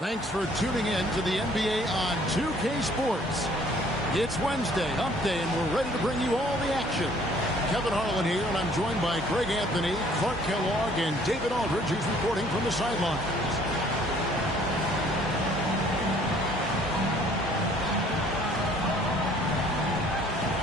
Thanks for tuning in to the NBA on 2K Sports. It's Wednesday, hump day, and we're ready to bring you all the action. Kevin Harlan here, and I'm joined by Greg Anthony, Clark Kellogg, and David Aldridge, who's reporting from the sidelines.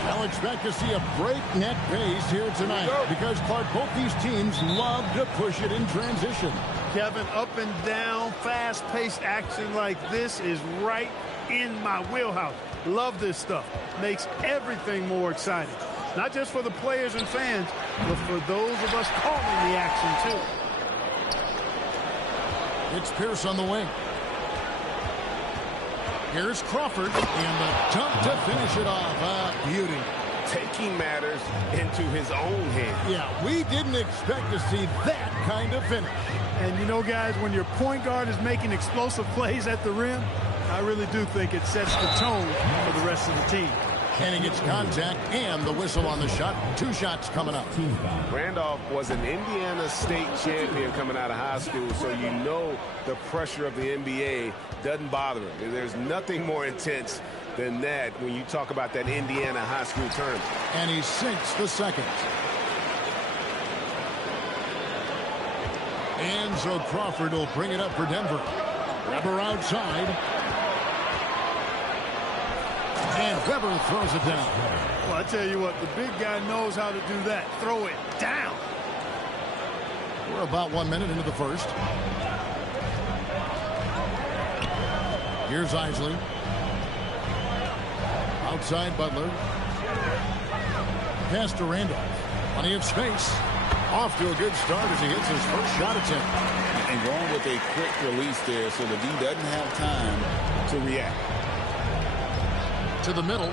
I'll expect to see a breakneck pace here tonight because, Clark, both these teams love to push it in transition. Kevin, up and down, fast-paced action like this is right in my wheelhouse. Love this stuff. Makes everything more exciting. Not just for the players and fans, but for those of us calling the action, too. It's Pierce on the wing. Here's Crawford, and the dunk to finish it off. Beauty. Taking matters into his own hands. Yeah, we didn't expect to see that kind of finish. And you know, guys, when your point guard is making explosive plays at the rim, I really do think it sets the tone for the rest of the team. And he gets contact and the whistle on the shot. 2 shots coming up. Randolph was an Indiana State champion coming out of high school, so you know the pressure of the NBA doesn't bother him. There's nothing more intense than that when you talk about that Indiana high school tournament. And he sinks the second. And so Crawford will bring it up for Denver. Weber outside. And Weber throws it down. Well, I tell you what, the big guy knows how to do that. Throw it down. We're about 1 minute into the first. Here's Isley. Outside Butler. Pass to Randolph. Plenty of space. Off to a good start as he hits his first shot attempt. And going with a quick release there so the D doesn't have time to react. To the middle.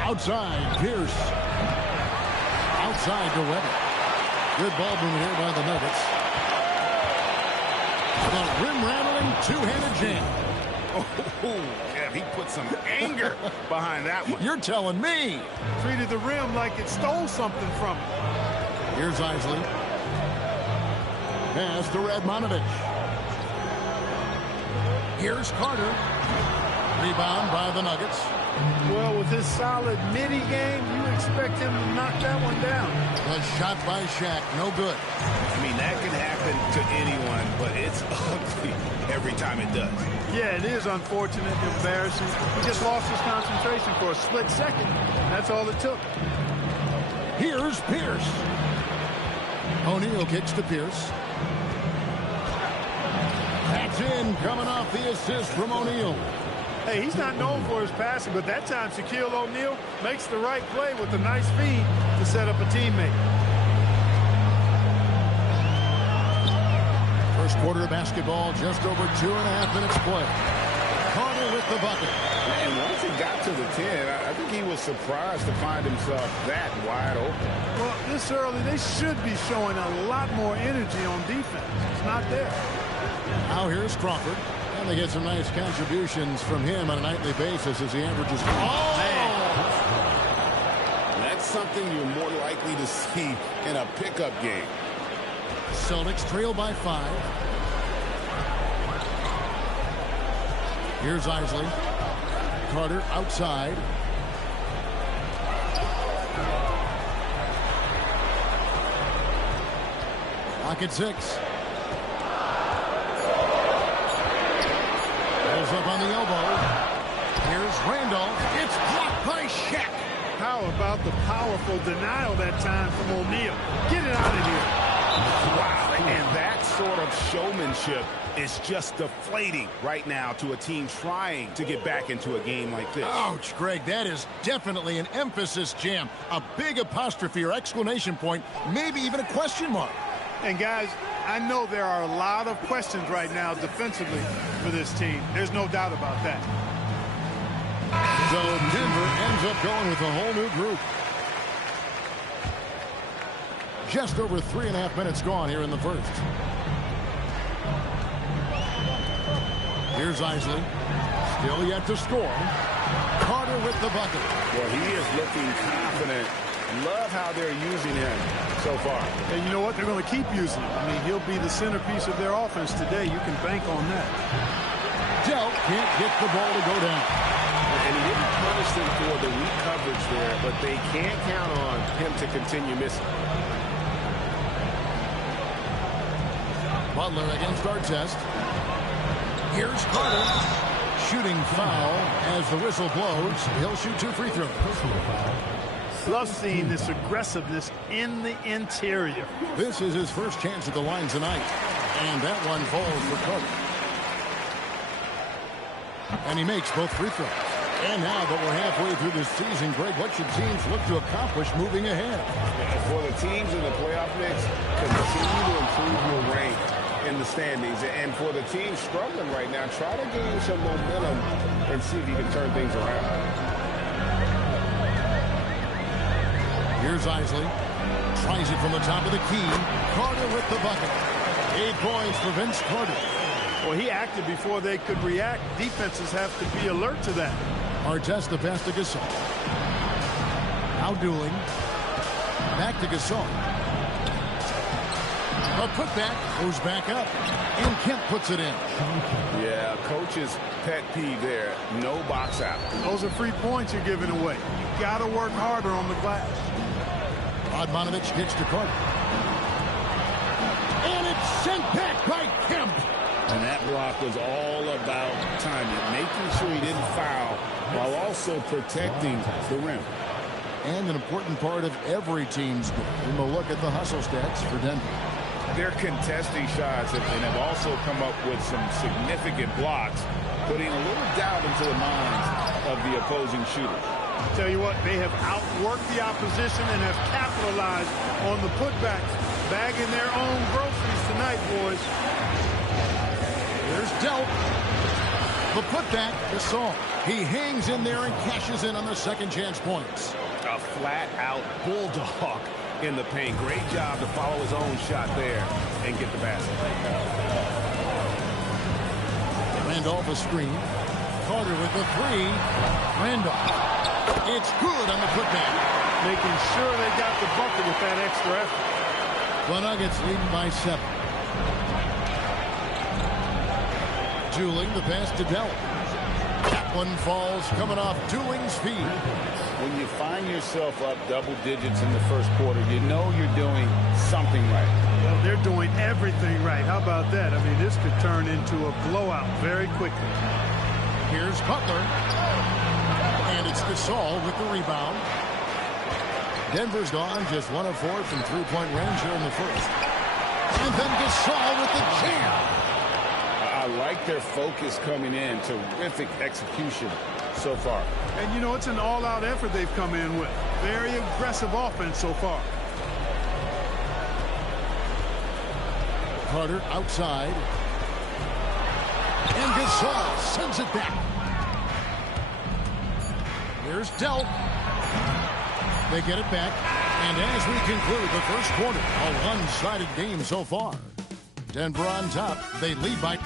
Outside, Pierce. Outside to Weber. Good ball movement here by the Nuggets. The rim-rattling two-handed jam. Oh, Kev, he put some anger behind that one. You're telling me. Treated the rim like it stole something from him. Here's Isley. Pass to Radmanovich. Here's Carter. Rebound by the Nuggets. Well, with his solid midi game, you expect him to knock that one down. A shot by Shaq, no good. I mean, that can happen to anyone, but it's ugly every time it does. Yeah, it is unfortunate, embarrassing. He just lost his concentration for a split second. That's all it took. Here's Pierce. O'Neal kicks to Pierce. That's in, coming off the assist from O'Neal. Hey, he's not known for his passing, but that time Shaquille O'Neal makes the right play with a nice feed to set up a teammate. First quarter of basketball, just over 2.5 minutes play. Carter with the bucket. And once he got to the 10, I think he was surprised to find himself that wide open. Well, this early, they should be showing a lot more energy on defense. It's not there. Now here's Crawford. And they get some nice contributions from him on a nightly basis as he averages. Oh! Man. That's something you're more likely to see in a pickup game. Celtics trail by 5. Here's Isley. Carter outside. Clock at 6. Pulls up on the elbow. Here's Randolph. It's blocked by Shaq. How about the powerful denial that time from O'Neal? Get it out of here. Wow, and that sort of showmanship is just deflating right now to a team trying to get back into a game like this. Ouch, Greg, that is definitely an emphasis jam. A big apostrophe or exclamation point, maybe even a question mark. And guys, I know there are a lot of questions right now defensively for this team. There's no doubt about that. So Denver ends up going with a whole new group. Just over 3.5 minutes gone here in the first. Here's Isley. Still yet to score. Carter with the bucket. Well, he is looking confident Love how they're using him so far. And you know what? They're going to keep using him. I mean, he'll be the centerpiece of their offense today. You can bank on that. Dell can't get the ball to go down. And he didn't punish them for the weak coverage there, but they can't count on him to continue missing. Butler against Artest. Here's Carter. Shooting foul as the whistle blows. He'll shoot 2 free throws. Love seeing this aggressiveness in the interior. This is his first chance at the line tonight. And that one falls for Carter. And he makes both free throws. And now that we're halfway through this season, Greg, what should teams look to accomplish moving ahead? For the teams in the playoff mix, continue to improve your rank in the standings. And for the team struggling right now, try to gain some momentum and see if you can turn things around. Here's Isley. Tries it from the top of the key. Carter with the bucket. 8 points for Vince Carter. Well, he acted before they could react. Defenses have to be alert to that. Artest the pass to Gasol. Now dueling. Back to Gasol. A putback goes back up. And Kemp puts it in. Yeah, coach's pet peeve there. No box out. Those are free points you're giving away. You got to work harder on the glass. Radmanovich gets to Carter. And it's sent back by Kemp. And that block was all about timing, making sure he didn't foul while also protecting the rim. And an important part of every team's game. And we'll look at the hustle stats for Denver. They're contesting shots and have also come up with some significant blocks, putting a little doubt into the minds of the opposing shooters. Tell you what, they have outworked the opposition and have capitalized on the putbacks, bagging their own groceries tonight, boys. There's Delp. The putback, Gasol. He hangs in there and cashes in on the second chance points. A flat-out bulldog in the paint. Great job to follow his own shot there and get the basket. Randolph a screen. Carter with the 3. Randolph. It's good on the putback. Making sure they got the bucket with that extra effort. The Nuggets leading by 7. Dooling the pass to Dell. That one falls coming off Dooling's feet. When you find yourself up double digits in the first quarter, you know you're doing something right. Well, they're doing everything right. How about that? I mean, this could turn into a blowout very quickly. Here's Butler. And it's Gasol with the rebound. Denver's gone just 1 of 4 from three-point range here in the first. And then Gasol with the jam. I like their focus coming in. Terrific execution so far. And, you know, it's an all-out effort they've come in with. Very aggressive offense so far. Carter outside. And Gasol sends it back. Here's Delp. They get it back. And as we conclude the first quarter, a one-sided game so far. Denver on top. They lead by...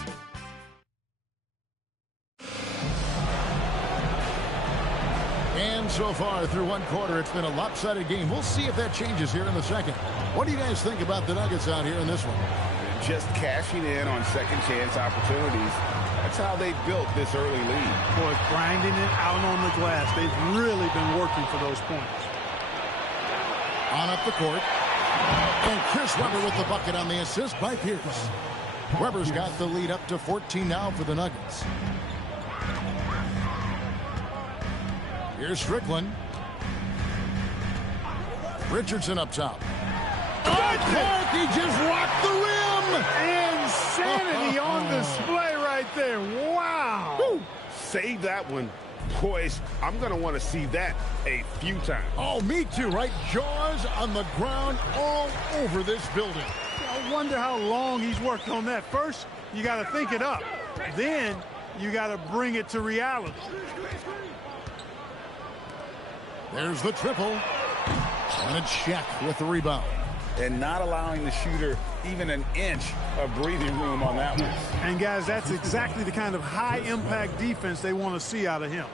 And so far through one quarter, it's been a lopsided game. We'll see if that changes here in the second. What do you guys think about the Nuggets out here in this one? Just cashing in on second chance opportunities. That's how they built this early lead. Boy, grinding it out on the glass. They've really been working for those points. On up the court. And Chris Webber with the bucket on the assist by Pierce. Webber's got the lead up to 14 now for the Nuggets. Here's Strickland. Richardson up top. Clark, he just rocked the rim! Insanity on display right there. Wow! Woo. Save that one. Boys, I'm going to want to see that a few times. Oh, me too, right? Jaws on the ground all over this building. I wonder how long he's worked on that. First, you got to think it up. Then, you got to bring it to reality. There's the triple. And it's Shaq with the rebound. And not allowing the shooter even an inch of breathing room on that one. And, guys, that's exactly the kind of high-impact defense they want to see out of him.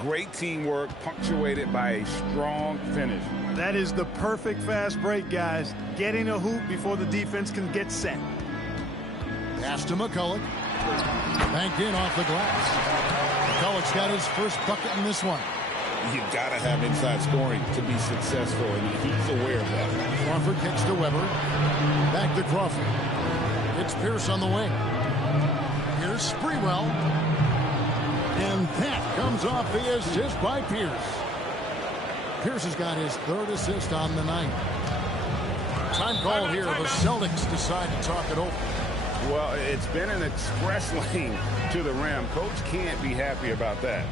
Great teamwork punctuated by a strong finish. That is the perfect fast break, guys. Getting a hoop before the defense can get set. Pass to McCulloch. Banked in off the glass. McCulloch's got his first bucket in this one. You've got to have inside scoring to be successful, and he's aware of that. Crawford kicks to Weber. Back to Crawford. It's Pierce on the wing. Here's Sprewell. And that comes off the assist by Pierce. Pierce has got his third assist on the night. Time call here. The Celtics decide to talk it over. Well, it's been an express lane to the rim. Coach can't be happy about that.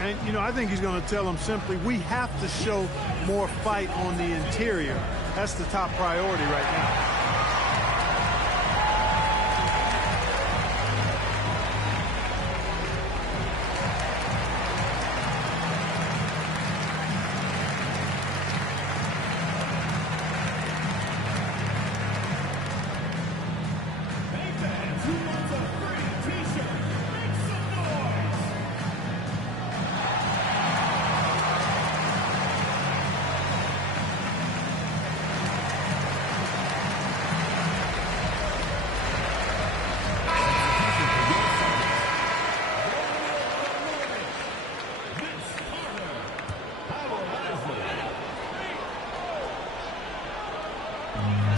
And, you know, I think he's going to tell them simply, we have to show more fight on the interior. That's the top priority right now.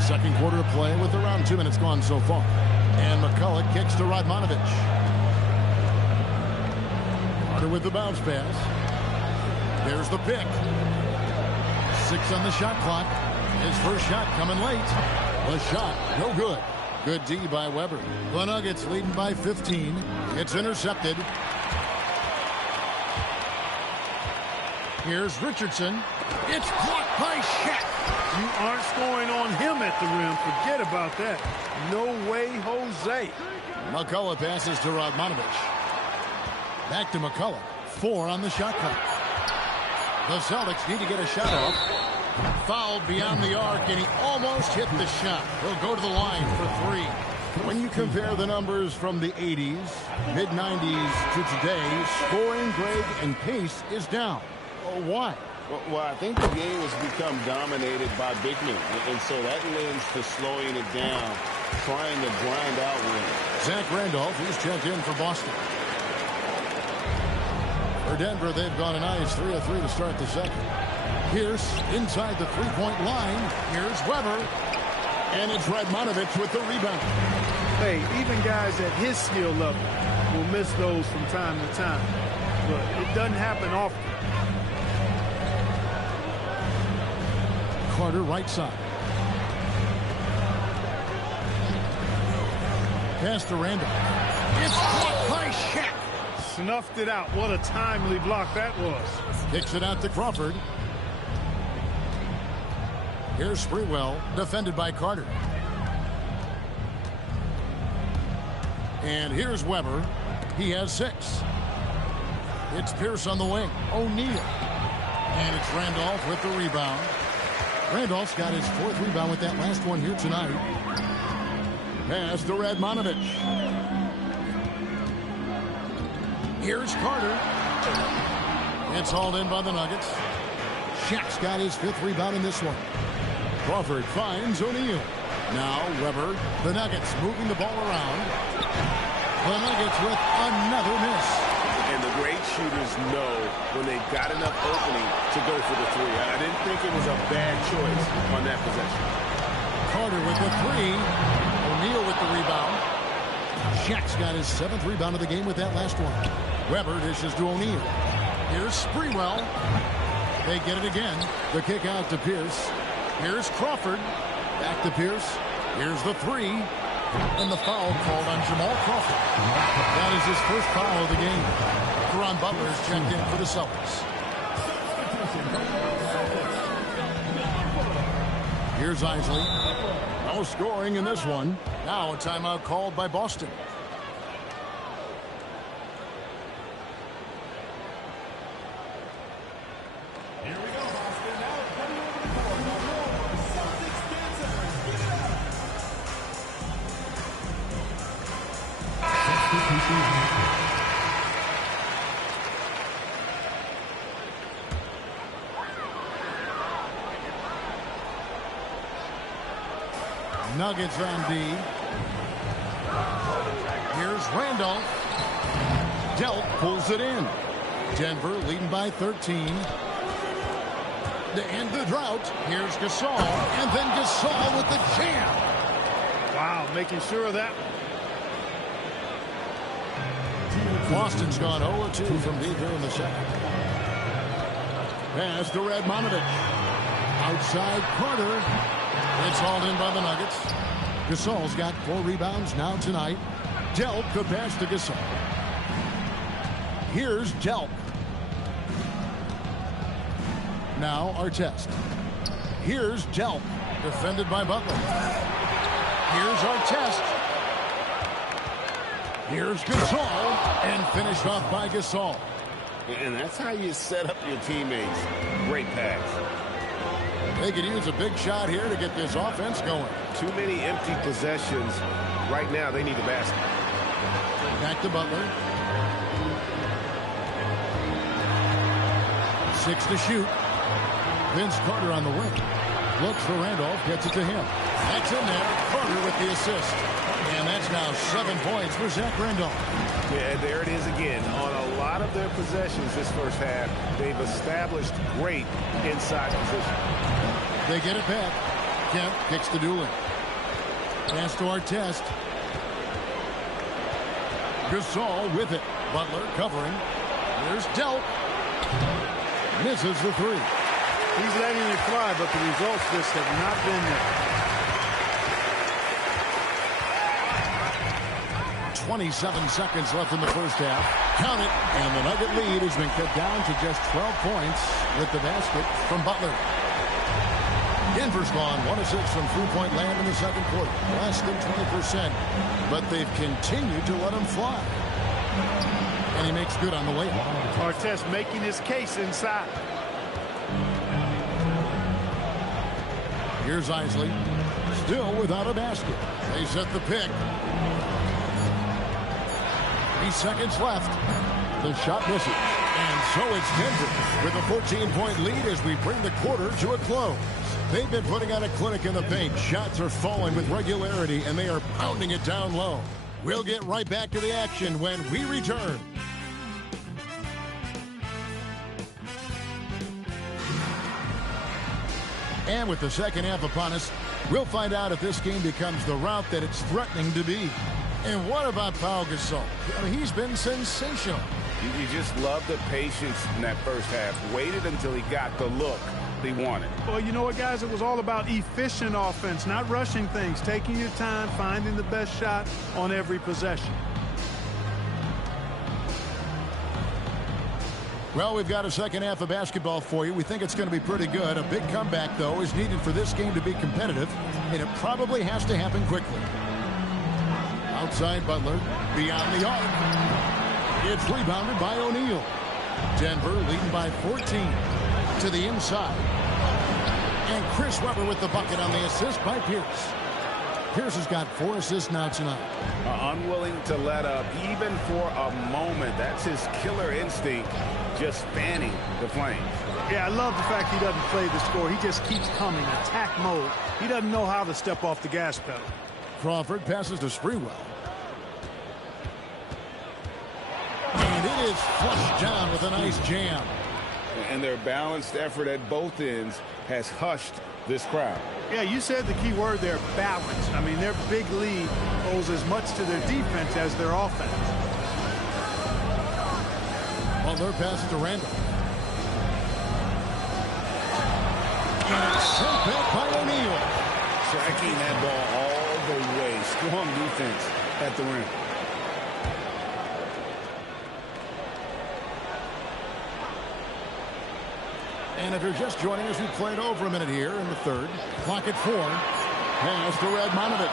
Second quarter of play with around 2 minutes gone so far. And McCulloch kicks to Radmanovic. Carter with the bounce pass. There's the pick. 6 on the shot clock. His first shot coming late. The shot, no good. Good D by Weber. The Nuggets leading by 15. It's intercepted. Here's Richardson. It's blocked by Shaq. You aren't scoring on him at the rim. Forget about that. No way, Jose. McCulloch passes to Radmanovic. Back to McCulloch. 4 on the shot clock. The Celtics need to get a shot off. Fouled beyond the arc, and he almost hit the shot. He'll go to the line for 3. When you compare the numbers from the 80s, mid-90s to today, scoring, Greg, and pace is down. Why? Well, I think the game has become dominated by big men, and so that lends to slowing it down, trying to grind out wins. Zach Randolph, he's checked in for Boston. For Denver, they've gone a nice 3 of 3 to start the second. Pierce inside the three-point line. Here's Weber. And it's Radmanovic with the rebound. Hey, even guys at his skill level will miss those from time to time. But it doesn't happen often. Carter right side. Pass to Randolph. It's blocked by Shaq. Snuffed it out. What a timely block that was. Kicks it out to Crawford. Here's Sprewell, defended by Carter. And here's Weber. He has 6. It's Pierce on the wing. O'Neal. And it's Randolph with the rebound. Randolph's got his 4th rebound with that last one here tonight. Pass to Radmanovic. Here's Carter. It's hauled in by the Nuggets. Shaq's got his 5th rebound in this one. Crawford finds O'Neal. Now Weber. The Nuggets moving the ball around. The Nuggets with another miss. And the great shooters know when they've got enough opening to go for the 3. I didn't think it was a bad choice on that possession. Carter with the 3. O'Neal with the rebound. Shaq's got his 7th rebound of the game with that last one. Weber dishes to O'Neal. Here's Sprewell. They get it again. The kick out to Pierce. Here's Crawford. Back to Pierce. Here's the 3. And the foul called on Jamal Crawford. That is his first foul of the game. Caron Butler is checked in for the Celtics. Here's Isley. No scoring in this one. Now a timeout called by Boston. Here we go, Boston. Now coming over the court, the Celtics dancers. Give it up. Nuggets on D. Here's Randolph. Delp pulls it in. Denver leading by 13. To end the drought, here's Gasol. And then Gasol with the jam. Wow, making sure of that. Boston's gone 0-2 from deep here in the second. Pass to Radmanovich. Outside Carter. It's hauled in by the Nuggets. Gasol's got 4 rebounds now tonight. Delp could pass to Gasol. Here's Delp. Now Artest. Here's Delp. Defended by Butler. Here's Artest. Here's Gasol. And finished off by Gasol. And that's how you set up your teammates. Great pass. They could use a big shot here to get this offense going. Too many empty possessions. Right now, they need a basket. Back to Butler. 6 to shoot. Vince Carter on the wing. Looks for Randolph. Gets it to him. That's in there. Carter with the assist. And that's now 7 points for Zach Randolph. Yeah, there it is again. On a lot of their possessions this first half, they've established great inside position. They get it back. Kemp kicks to Doolin. Pass to Artest. Gasol with it. Butler covering. There's Delp. Misses the 3. He's letting it fly, but the results just have not been there. 27 seconds left in the first half. Count it. And the Nugget lead has been cut down to just 12 points with the basket from Butler. Denver's gone 1 of 6 from three-point land in the second quarter. Less than 20%. But they've continued to let him fly. And he makes good on the layup. Artest making his case inside. Here's Isley. Still without a basket. They set the pick. 3 seconds left. The shot misses. And so it's Denver with a 14-point lead as we bring the quarter to a close. They've been putting on a clinic in the paint. Shots are falling with regularity, and they are pounding it down low. We'll get right back to the action when we return. And with the second half upon us, we'll find out if this game becomes the route that it's threatening to be. And what about Pau Gasol? I mean, he's been sensational. You just love the patience in that first half. Waited until he got the look he wanted. Well, you know what, guys? It was all about efficient offense, not rushing things, taking your time, finding the best shot on every possession. Well, we've got a second half of basketball for you. We think it's going to be pretty good. A big comeback, though, is needed for this game to be competitive, and it probably has to happen quickly. Outside Butler, beyond the arc. It's rebounded by O'Neal. Denver leading by 14 to the inside. And Chris Webber with the bucket on the assist by Pierce. Pierce has got 4 assists now tonight. Unwilling to let up even for a moment. That's his killer instinct, just fanning the flames. Yeah, I love the fact he doesn't play the score. He just keeps coming, attack mode. He doesn't know how to step off the gas pedal. Crawford passes to Sprewell. And it is flushed down with a nice jam. And their balanced effort at both ends has hushed this crowd. Yeah, you said the key word there, balance. I mean, their big lead owes as much to their defense as their offense. Butler passes to Randall. And it's sent back by O'Neal. Tracking that ball all the way. Strong defense at the rim. And if you're just joining us, we played over a minute here in the third. Clock at 4. Pass to Radmanovich.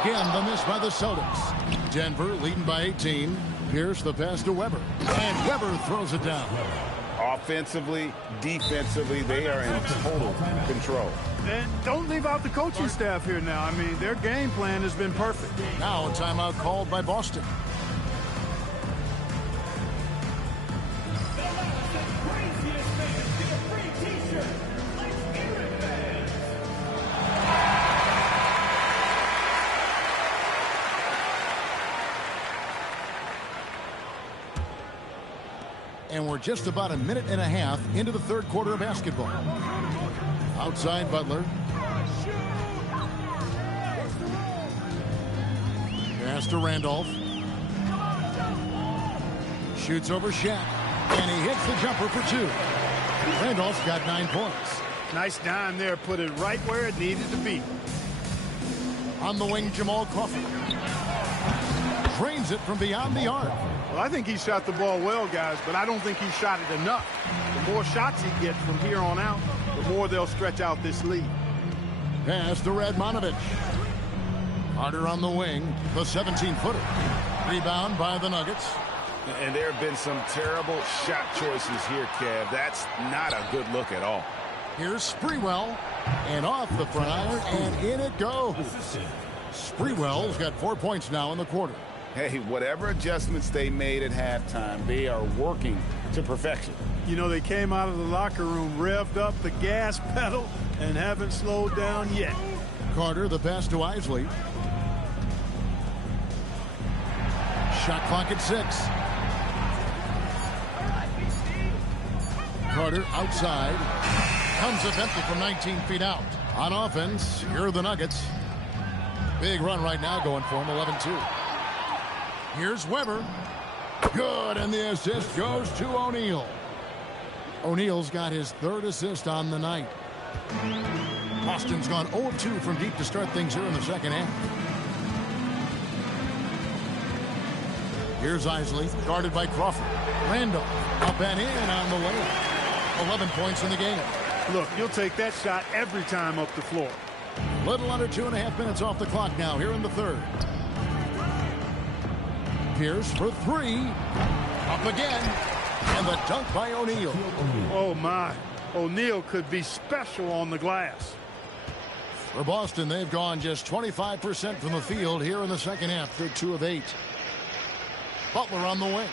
Again, the miss by the Celtics. Denver leading by 18. Pierce the pass to Webber. And Webber throws it down. Offensively, defensively, they are in total control. And don't leave out the coaching staff here now. I mean, their game plan has been perfect. Now a timeout called by Boston. And we're just about a minute and a half into the third quarter of basketball. Outside Butler. Pass to Randolph. Shoots over Shaq. And he hits the jumper for two. Randolph's got 9 points. Nice dime there. Put it right where it needed to be. On the wing, Jamal Crawford. Drains it from beyond the arc. Well, I think he shot the ball well, guys, but I don't think he shot it enough. The more shots he gets from here on out, the more they'll stretch out this lead. Pass to Radmanovich. Carter on the wing, the 17-footer. Rebound by the Nuggets. And there have been some terrible shot choices here, Kev. That's not a good look at all. Here's Sprewell, and off the front iron, and in it goes. Sprewell's got 4 points now in the quarter. Hey, whatever adjustments they made at halftime, they are working to perfection. You know, they came out of the locker room, revved up the gas pedal, and haven't slowed down yet. Carter, the pass to Isley. Shot clock at 6. Carter outside. Comes up empty from 19 feet out. On offense, here are the Nuggets. Big run right now going for him, 11-2. Here's Weber. Good, and the assist goes to O'Neal. O'Neal's got his 3rd assist on the night. Boston's gone 0-2 from deep to start things here in the second half. Here's Isley, guarded by Crawford. Randolph, up and in on the layup. 11 points in the game. Look, you'll take that shot every time up the floor. Little under 2.5 minutes off the clock now here in the third. Pierce for 3. Up again. And the dunk by O'Neal. Oh, my. O'Neal could be special on the glass. For Boston, they've gone just 25% from the field here in the second half. They're 2 of 8. Butler on the wing.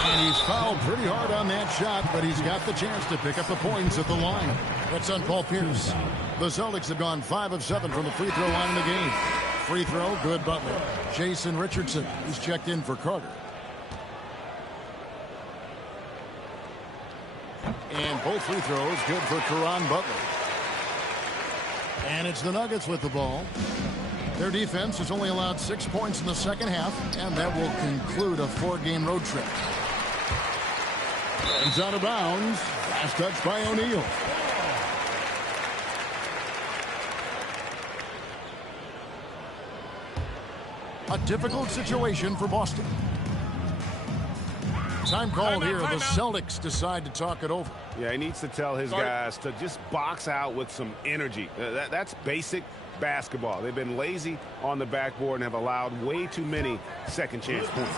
And he's fouled pretty hard on that shot, but he's got the chance to pick up the points at the line. That's on Paul Pierce. The Celtics have gone 5 of 7 from the free throw line in the game. Free throw, good Butler. Jason Richardson, he's checked in for Carter. And both free throws good for Caron Butler. And it's the Nuggets with the ball. Their defense has only allowed 6 points in the second half, and that will conclude a 4-game road trip. He's out of bounds. Last touch by O'Neal. A difficult situation for Boston. Time called here. The Celtics decide to talk it over. Yeah, he needs to tell his guys to just box out with some energy. That's basic basketball. They've been lazy on the backboard and have allowed way too many second chance points.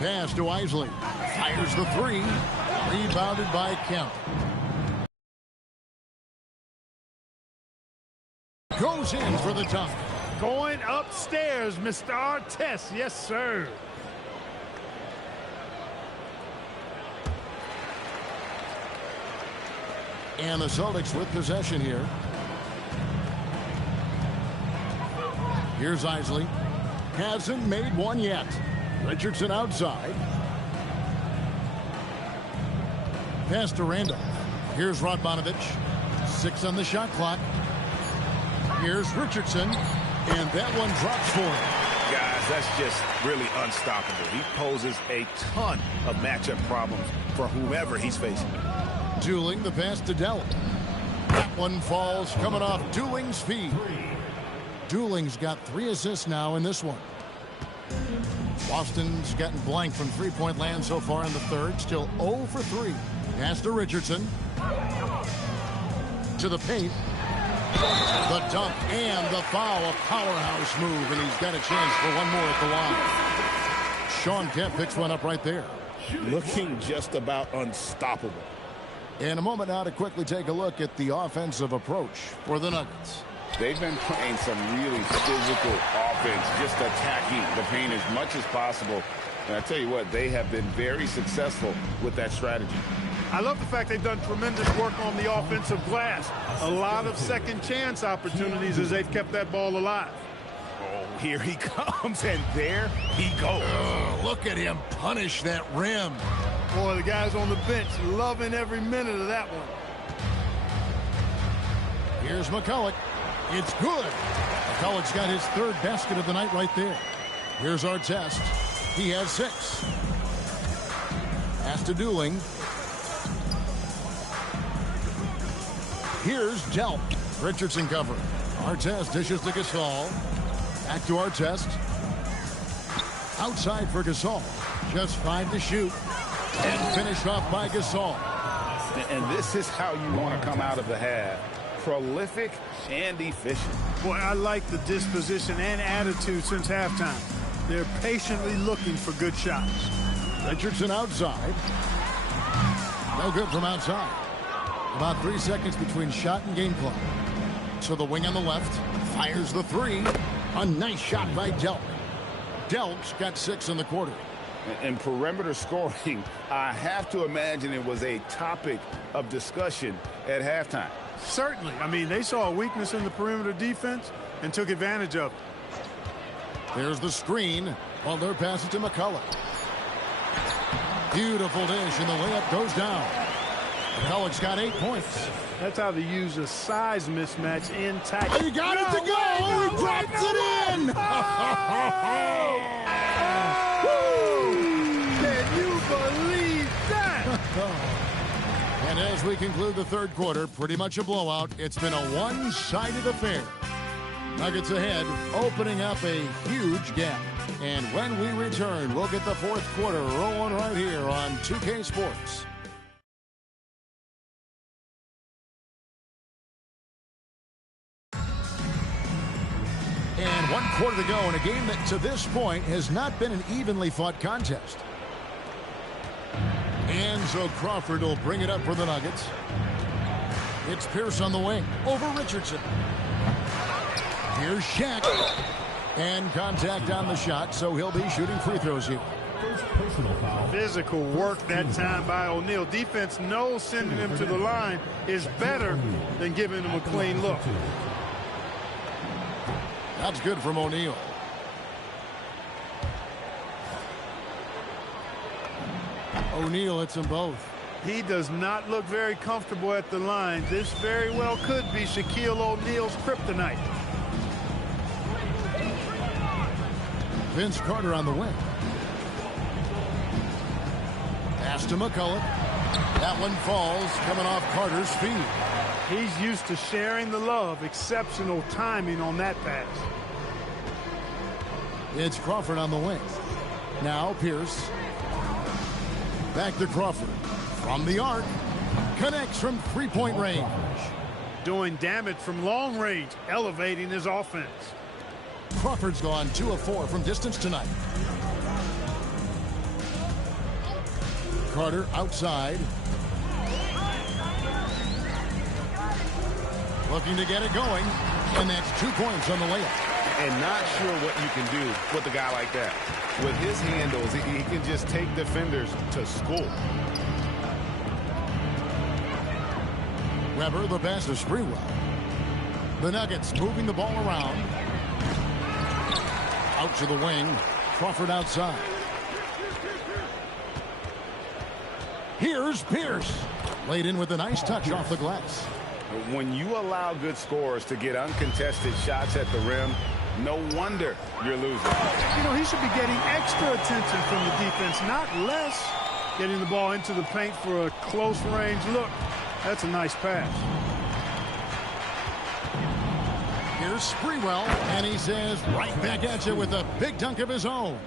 Pass to Isley. Fires the 3. Rebounded by Kemp. Goes in for the dunk. Going upstairs, Mr. Artest. Yes, sir. And the Celtics with possession here. Here's Isley. Hasn't made one yet. Richardson outside. Pass to Randolph. Here's Radmanovich. 6 on the shot clock. Here's Richardson. And that one drops for him. Guys, that's just really unstoppable. He poses a ton of matchup problems for whomever he's facing. Dooling the pass to Dell. That one falls coming off Dooling's feet. Dooling's got 3 assists now in this one. Boston's gotten blank from three-point land so far in the third. Still 0 for 3. Pass to Richardson. To the paint. The dunk and the foul, a powerhouse move, and he's got a chance for one more at the line. Sean Kemp picks one up right there. Looking just about unstoppable. In a moment now to quickly take a look at the offensive approach for the Nuggets. They've been playing some really physical offense, just attacking the paint as much as possible. And I tell you what, they have been very successful with that strategy. I love the fact they've done tremendous work on the offensive glass. A lot of second chance opportunities as they've kept that ball alive. Oh, here he comes, and there he goes. Look at him punish that rim. Boy, the guys on the bench loving every minute of that one. Here's McCulloch. It's good. McCulloch's got his third basket of the night right there. Here's our test. He has 6. Pass to Dooling. Here's Delp. Richardson cover. Artest dishes to Gasol. Back to Artest. Outside for Gasol. Just 5 to shoot. And finished off by Gasol. And this is how you want to come out of the half. Prolific and efficient. Boy, I like the disposition and attitude since halftime. They're patiently looking for good shots. Richardson outside. No good from outside. About 3 seconds between shot and game clock. So the wing on the left fires the 3. A nice shot by Delp. Delp's got 6 in the quarter. And perimeter scoring, I have to imagine it was a topic of discussion at halftime. Certainly. I mean, they saw a weakness in the perimeter defense and took advantage of it. There's the screen while they're passing to McCulloch. Beautiful dish, and the layup goes down. McCulloch's got 8 points. That's how they use a size mismatch in tackle. He got it to go! He dropped it in! Can you believe that? And as we conclude the third quarter, pretty much a blowout. It's been a one-sided affair. Nuggets ahead, opening up a huge gap. And when we return, we'll get the fourth quarter rolling right here on 2K Sports. And 1 quarter to go in a game that to this point has not been an evenly fought contest. And so Crawford will bring it up for the Nuggets. It's Pierce on the wing over Richardson. Here's Shaq. And contact on the shot, so he'll be shooting free throws here. Physical work that time by O'Neal. Defense knows sending him to the line is better than giving him a clean look. That's good from O'Neal. O'Neal hits them both. He does not look very comfortable at the line. This very well could be Shaquille O'Neal's kryptonite. Vince Carter on the wing. Pass to McCulloch. That one falls, coming off Carter's feet. He's used to sharing the love. Exceptional timing on that pass. It's Crawford on the wing. Now Pierce. Back to Crawford. From the arc. Connects from three-point range. Doing damage from long range. Elevating his offense. Crawford's gone 2 of 4 from distance tonight. Carter outside. Looking to get it going. And that's 2 points on the layup. And not sure what you can do with a guy like that. With his handles, he can just take defenders to school. Weber, the pass to Sprewell. The Nuggets moving the ball around. Out to the wing. Crawford outside. Here's Pierce. Laid in with a nice touch off the glass. When you allow good scorers to get uncontested shots at the rim, no wonder you're losing. You know, he should be getting extra attention from the defense, not less. Getting the ball into the paint for a close range look. That's a nice pass. Here's Sprewell, and he says right back at you with a big dunk of his own.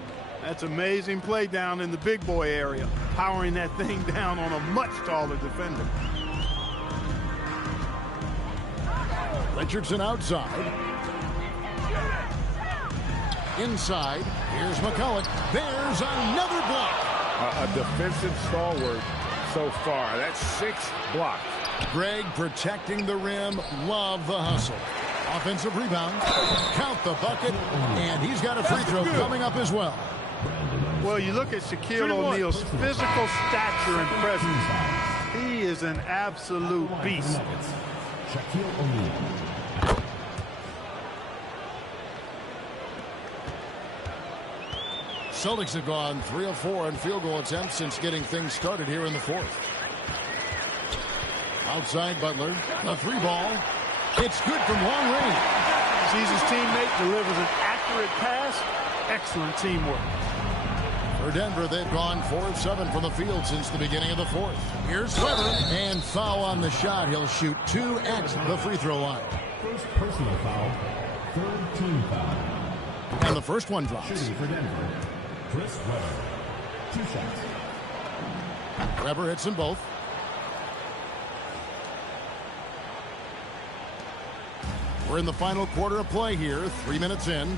That's amazing play down in the big boy area, powering that thing down on a much taller defender. Richardson outside. Inside. Here's McCulloch. There's another block. A defensive stalwart so far. That's 6 blocks. Greg protecting the rim. Love the hustle. Offensive rebound. Count the bucket. And he's got a free throw coming up as well. Well, you look at Shaquille O'Neal's physical stature and presence. He is an absolute beast. Shaquille O'Neal. Celtics have gone 3 of 4 in field goal attempts since getting things started here in the fourth. Outside Butler, the 3-ball. It's good from long range. Sees his teammate, delivers an accurate pass. Excellent teamwork. For Denver, they've gone 4 of 7 from the field since the beginning of the fourth. Here's Weber, and foul on the shot. He'll shoot 2 at the free throw line. First personal foul. Third team foul. And the first one drops. Shooting for Denver, Chris Webber. 2 shots. Weber hits them both. We're in the final quarter of play here. 3 minutes in.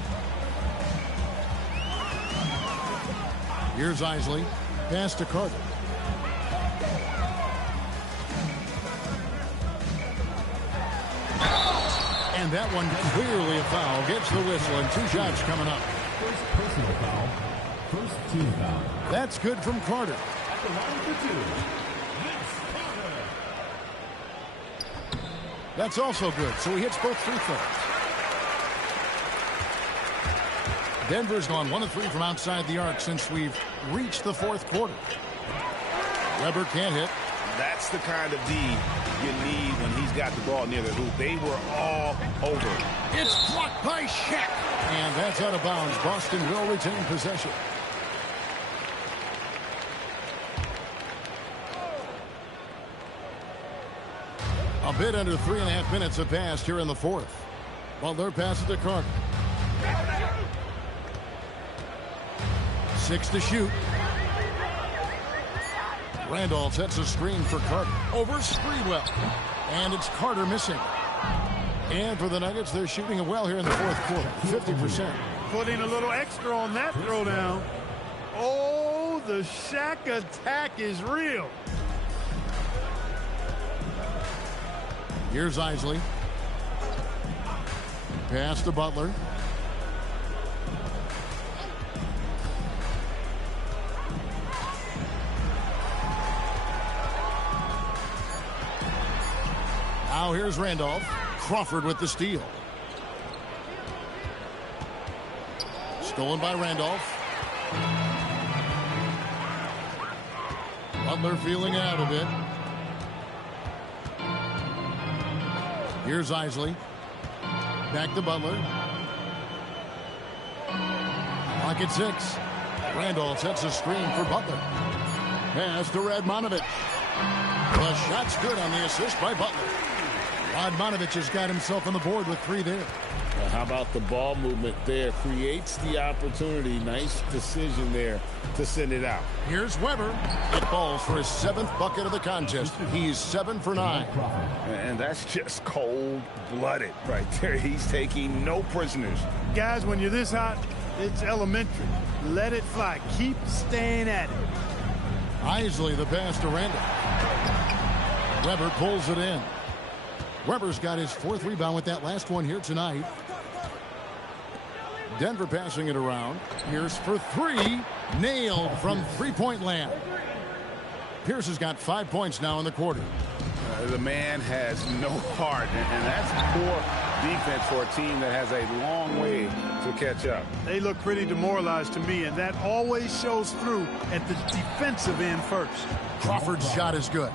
Here's Isley. Pass to Carter. And that one clearly a foul. Gets the whistle and 2 shots coming up. First personal foul. First team foul. That's good from Carter. At the line for 2. Vince Carter. That's also good. So he hits both free throws. Denver's gone 1 of 3 from outside the arc since we've reached the fourth quarter. Weber can't hit. That's the kind of D you need when he's got the ball near the hoop. They were all over. It's blocked by Shaq. And that's out of bounds. Boston will retain possession. A bit under 3.5 minutes have passed here in the fourth. Butler passes to Carter. 6 to shoot. Randolph sets a screen for Carter. Over Sprewell. And it's Carter missing. And for the Nuggets, they're shooting it well here in the fourth quarter. 50%. Putting a little extra on that throwdown. Oh, the Shaq attack is real. Here's Isley. Pass to Butler. Now here's Randolph. Crawford with the steal. Stolen by Randolph. Butler feeling out a bit. Here's Isley. Back to Butler. Clock at 6. Randolph sets a screen for Butler. Pass to Radmanovich. The shot's good on the assist by Butler. Radmanovich has got himself on the board with 3 there. How about the ball movement there? Creates the opportunity. Nice decision there to send it out. Here's Weber. It falls for his 7th bucket of the contest. He's 7 for 9. And that's just cold-blooded right there. He's taking no prisoners. Guys, when you're this hot, it's elementary. Let it fly. Keep staying at it. Isley the pass to Randall. Weber pulls it in. Weber's got his 4th rebound with that last one here tonight. Denver passing it around. Here's for 3. Nailed from 3-point land. Pierce has got 5 points now in the quarter. The man has no heart, and that's poor defense for a team that has a long way to catch up. They look pretty demoralized to me, and that always shows through at the defensive end first. Crawford's shot is good.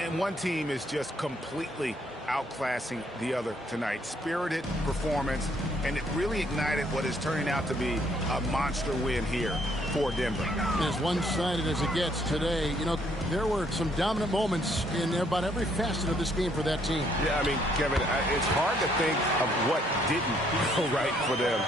And one team is just completely outclassing the other tonight. Spirited performance, and it really ignited what is turning out to be a monster win here for Denver. As one-sided as it gets today, you know, there were some dominant moments in about every facet of this game for that team. Yeah, I mean, Kevin, it's hard to think of what didn't go right for them.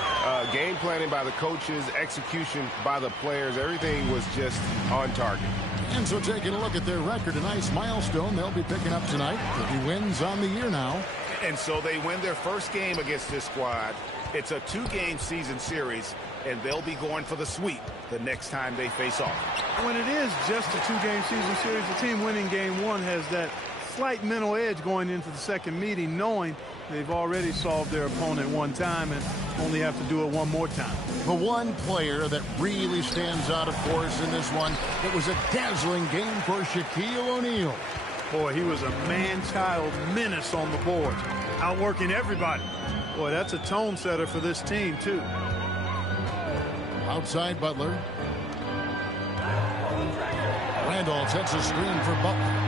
Game planning by the coaches, execution by the players, everything was just on target. And so taking a look at their record, a nice milestone they'll be picking up tonight. 30 wins on the year now. And so they win their first game against this squad. It's a 2-game season series, and they'll be going for the sweep the next time they face off. When it is just a 2-game season series, the team winning game 1 has that slight mental edge going into the second meeting, knowing they've already solved their opponent one time and only have to do it one more time. The one player that really stands out, of course, in this one, it was a dazzling game for Shaquille O'Neal. Boy, he was a man-child menace on the board, outworking everybody. Boy, that's a tone setter for this team, too. Outside Butler. Randolph sets a screen for Butler.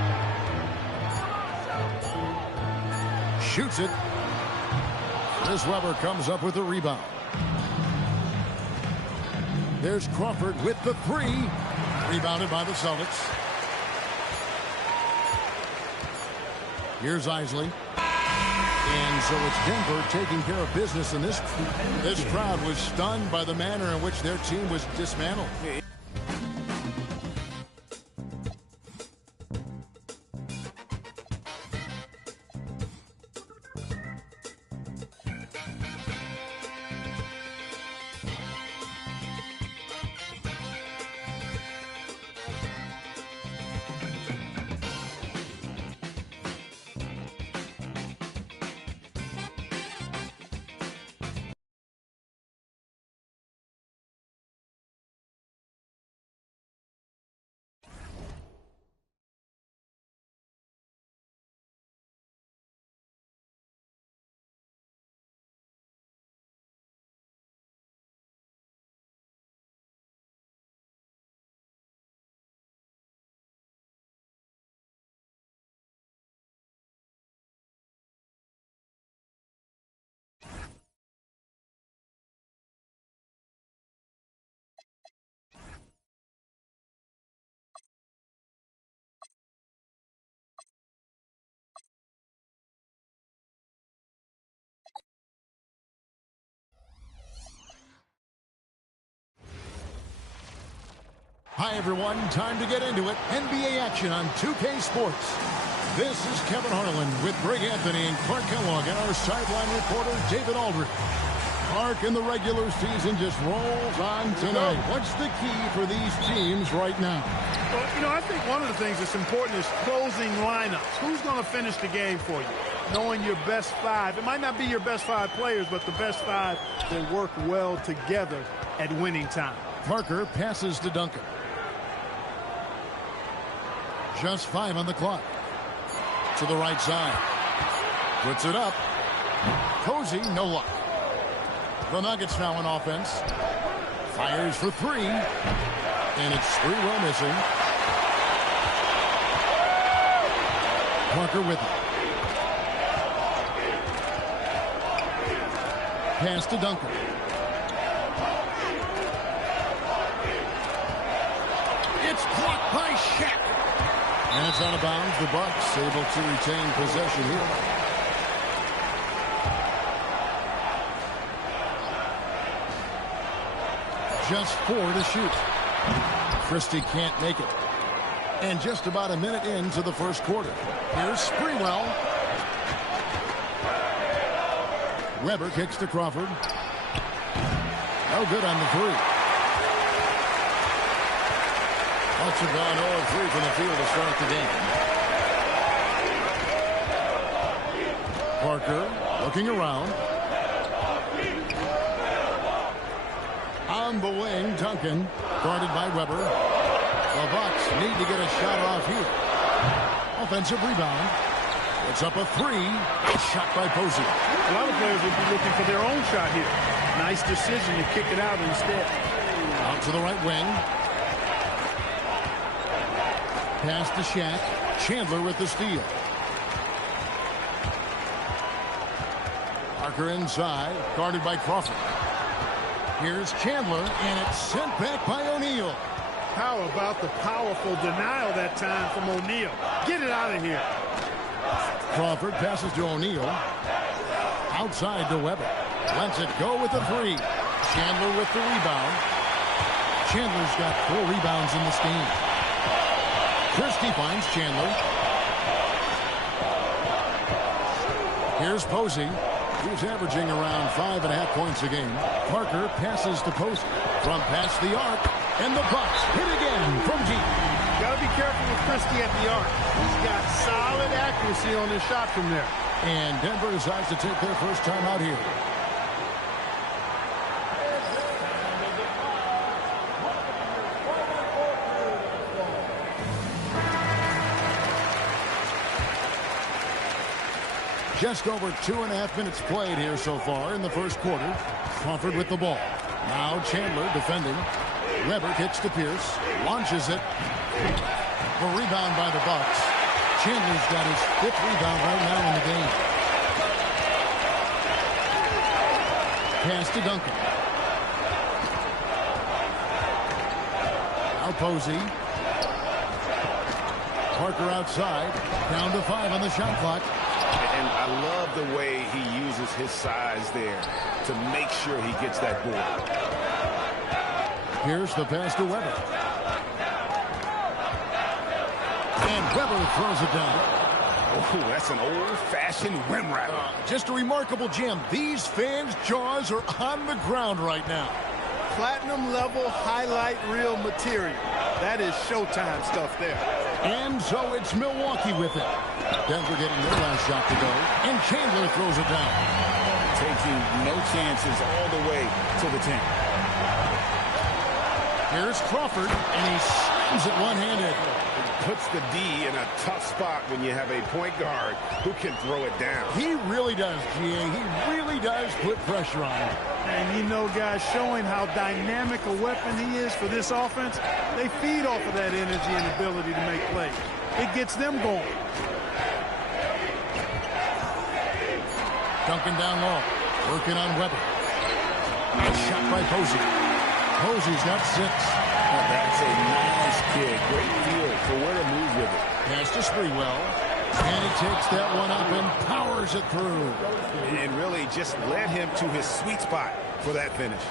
Shoots it. Chris Webber comes up with a rebound. There's Crawford with the 3. Rebounded by the Celtics. Here's Isley. And so it's Denver taking care of business in this. This crowd was stunned by the manner in which their team was dismantled. Hi, everyone. Time to get into it. NBA action on 2K Sports. This is Kevin Harlan with Greg Anthony and Clark Kellogg and our sideline reporter, David Aldridge. Clark, in the regular season, just rolls on tonight. What's the key for these teams right now? Well, you know, I think one of the things that's important is closing lineups. Who's going to finish the game for you? Knowing your best 5. It might not be your best 5 players, but the best 5 that work well together at winning time. Parker passes to Duncan. Just 5 on the clock. To the right side. Puts it up. Cozy, no luck. The Nuggets now on offense. Fires for 3. And it's Sprewell missing. Parker with it. Pass to Duncan. It's blocked by Shaq. And it's out of bounds. The Bucks able to retain possession here. Just 4 to shoot. Christie can't make it. And just about a minute into the first quarter. Here's Sprewell. Webber kicks to Crawford. No good on the 3. Bucks have gone 0-3 from the field to start the game. Parker looking around. On the wing, Duncan, guarded by Webber. The Bucks need to get a shot off here. Offensive rebound. It's up a 3. Shot by Posey. A lot of players would be looking for their own shot here. Nice decision to kick it out instead. Out to the right wing. Pass to Shaq. Chandler with the steal. Parker inside, guarded by Crawford. Here's Chandler, and it's sent back by O'Neal. How about the powerful denial that time from O'Neal? Get it out of here. Crawford passes to O'Neal. Outside to Webber. Lets it go with the 3. Chandler with the rebound. Chandler's got 4 rebounds in this game. Christie finds Chandler. Here's Posey. He's averaging around 5.5 points a game. Parker passes to Posey from past the arc. And the Bucks hit again from deep. Got to be careful with Christie at the arc. He's got solid accuracy on his shot from there. And Denver decides to take their first time out here. Just over 2.5 minutes played here so far in the first quarter. Crawford with the ball. Now Chandler defending. Weber kicks to Pierce. Launches it. A rebound by the Bucks. Chandler's got his 5th rebound right now in the game. Pass to Duncan. Now Posey. Parker outside. Down to 5 on the shot clock. And I love the way he uses his size there to make sure he gets that board. Here's the pass to Weber. And Weber throws it down. Oh, that's an old-fashioned rim rattler. Just a remarkable jam. These fans' jaws are on the ground right now. Platinum level highlight reel material. That is Showtime stuff there. And so it's Milwaukee with it. Denver getting their last shot to go. And Chandler throws it down. Taking no chances all the way to the 10. Here's Crawford, and he slams it one-handed. Puts the D in a tough spot when you have a point guard who can throw it down. He really does, GA. He really does put pressure on him. And you know, guys, showing how dynamic a weapon he is for this offense, they feed off of that energy and ability to make plays. It gets them going. Duncan down low, working on Weber. Nice shot by Posey. Posey's got 6. Oh, that's a nice kick. Great feel for where to move with it. Pass to Sprewell. And he takes that one up and powers it through. And really just led him to his sweet spot for that finish.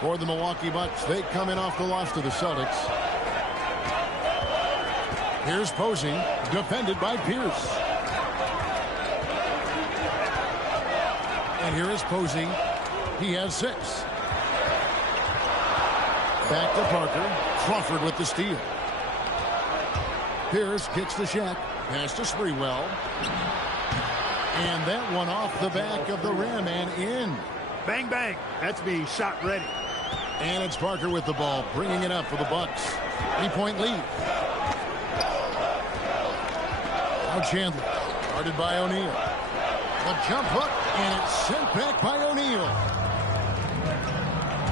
For the Milwaukee Bucks, they come in off the loss to the Celtics. Here's Posey, defended by Pierce. And here is Posey. He has 6. Back to Parker. Crawford with the steal. Pierce kicks to Shaq. Pass to Sprewell. And that one off the back of the rim and in. Bang, bang. That's being shot ready. And it's Parker with the ball, bringing it up for the Bucks. 3-point lead. Now Chandler, guarded by O'Neal. A jump hook, and it's sent back by O'Neal.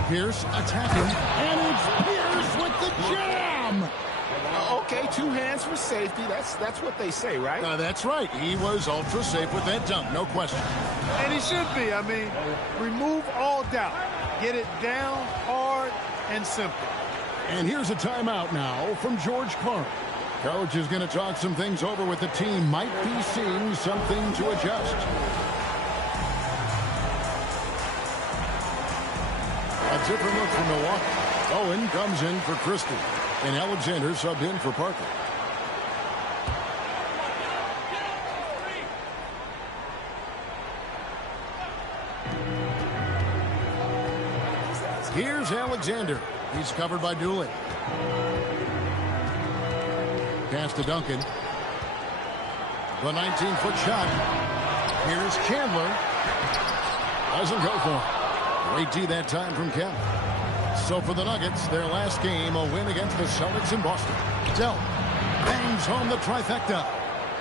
Pierce attacking, and it's Pierce with the jam! Okay, 2 hands for safety. That's what they say, right? That's right. He was ultra safe with that dunk, no question. And he should be. I mean, remove all doubt. Get it down, hard, and simple. And here's a timeout now from George Clark. Coach is going to talk some things over with the team. Might be seeing something to adjust. A different look from Milwaukee. Owen comes in for Christie. And Alexander subbed in for Parker. Here's Alexander. He's covered by Dooley. Pass to Duncan. The 19-foot shot. Here's Chandler. Doesn't go for it. Great D that time from Kemp. So for the Nuggets, their last game, a win against the Celtics in Boston. Dell bangs home the trifecta.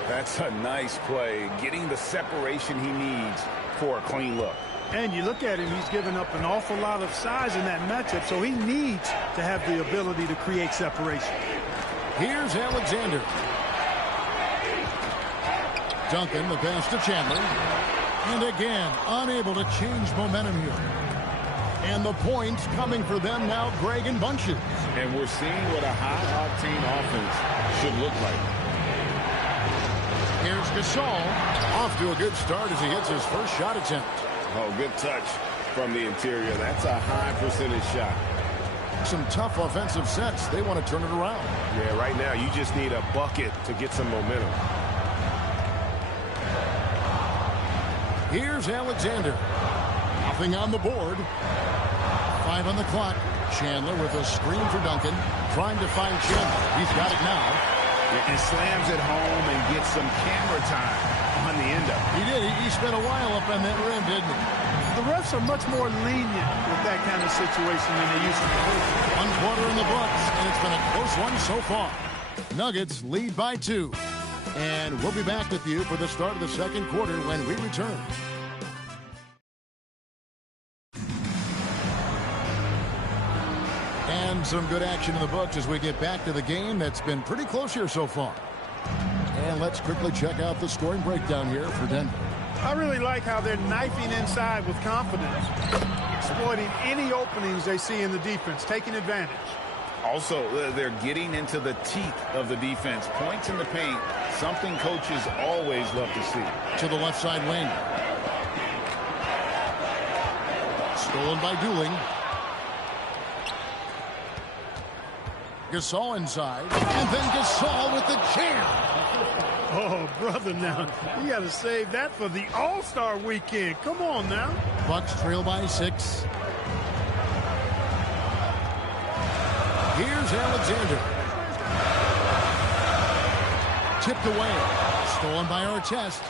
That's a nice play, getting the separation he needs for a clean look. And you look at him, he's given up an awful lot of size in that matchup, so he needs to have the ability to create separation. Here's Alexander. Duncan, the pass to Chandler. And again, unable to change momentum here. And the points coming for them now, Greg, in bunches. And we're seeing what a high-octane offense should look like. Here's Gasol. Off to a good start as he hits his first shot attempt. Oh, good touch from the interior. That's a high percentage shot. Some tough offensive sets. They want to turn it around. Yeah, right now you just need a bucket to get some momentum. Here's Alexander. Nothing on the board. 5 on the clock. Chandler with a screen for Duncan. Trying to find Chandler. He's got it now. And slams it home and gets some camera time on the end of it. He did. He spent a while up on that rim, didn't he? The refs are much more lenient with that kind of situation than they used to be. 1 quarter in the books, and it's been a close one so far. Nuggets lead by 2. And we'll be back with you for the start of the second quarter when we return. And some good action in the books as we get back to the game that's been pretty close here so far. And let's quickly check out the scoring breakdown here for Denver. I really like how they're knifing inside with confidence, exploiting any openings they see in the defense, taking advantage. Also, they're getting into the teeth of the defense. Points in the paint, something coaches always love to see. To the left side wing. Stolen by Dooling. Gasol inside. And then Gasol with the jam. Oh, brother, now, you got to save that for the All-Star weekend. Come on now. Bucks trail by 6. Here's Alexander. Tipped away. Stolen by Artest.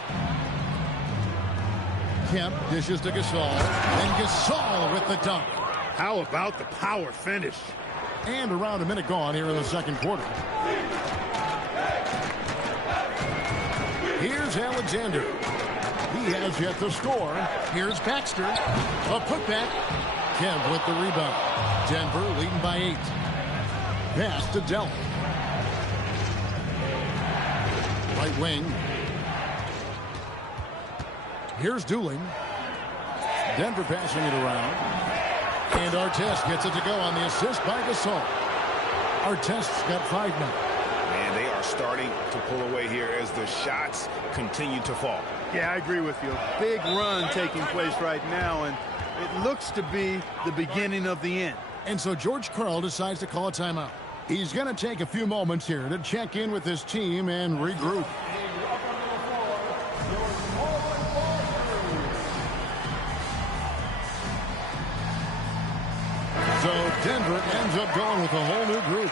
Kemp dishes to Gasol. And Gasol with the dunk. How about the power finish? And around a minute gone here in the second quarter. Here's Alexander. He has yet to score. Here's Baxter. A putback. Kemp with the rebound. Denver leading by 8. Pass to Dell. Right wing. Here's Dooling. Denver passing it around. And Artest gets it to go on the assist by Gasol. Artest's got 5 now. And they are starting to pull away here as the shots continue to fall. Yeah, I agree with you. A big run taking place right now, and it looks to be the beginning of the end. And so George Karl decides to call a timeout. He's going to take a few moments here to check in with his team and regroup. So Denver ends up going with a whole new group.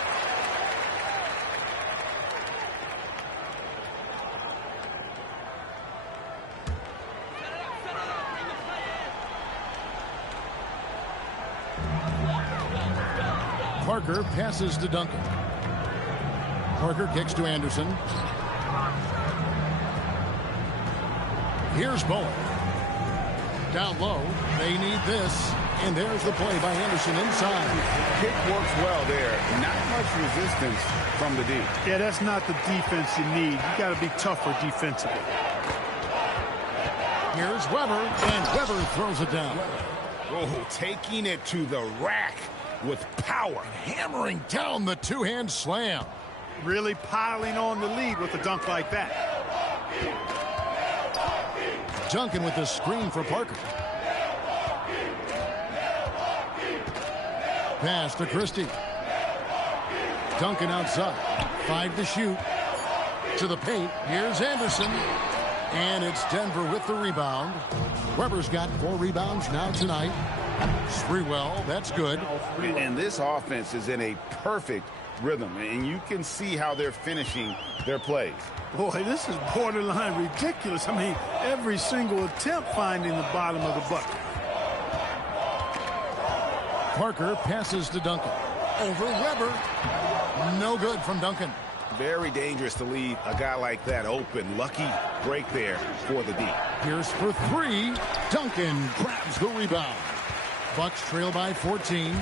Parker passes to Duncan. Parker kicks to Anderson. Here's Bowen. Down low. They need this. And there's the play by Anderson inside. Kick works well there. Not much resistance from the D. Yeah, that's not the defense you need. You got to be tougher defensively. Here's Weber, and Weber throws it down. Oh, taking it to the rack with power. Hammering down the two-hand slam. Really piling on the lead with a dunk like that. Duncan with the screen for Parker. Pass to Christie. Duncan outside. 5 to shoot. To the paint. Here's Anderson. And it's Denver with the rebound. Weber's got 4 rebounds now tonight. Sprewell, that's good. And this offense is in a perfect rhythm. And you can see how they're finishing their plays. Boy, this is borderline ridiculous. I mean, every single attempt finding the bottom of the bucket. Parker passes to Duncan. Over Weber. No good from Duncan. Very dangerous to leave a guy like that open. Lucky break there for the D. Pierce for 3. Duncan grabs the rebound. Bucks trail by 14.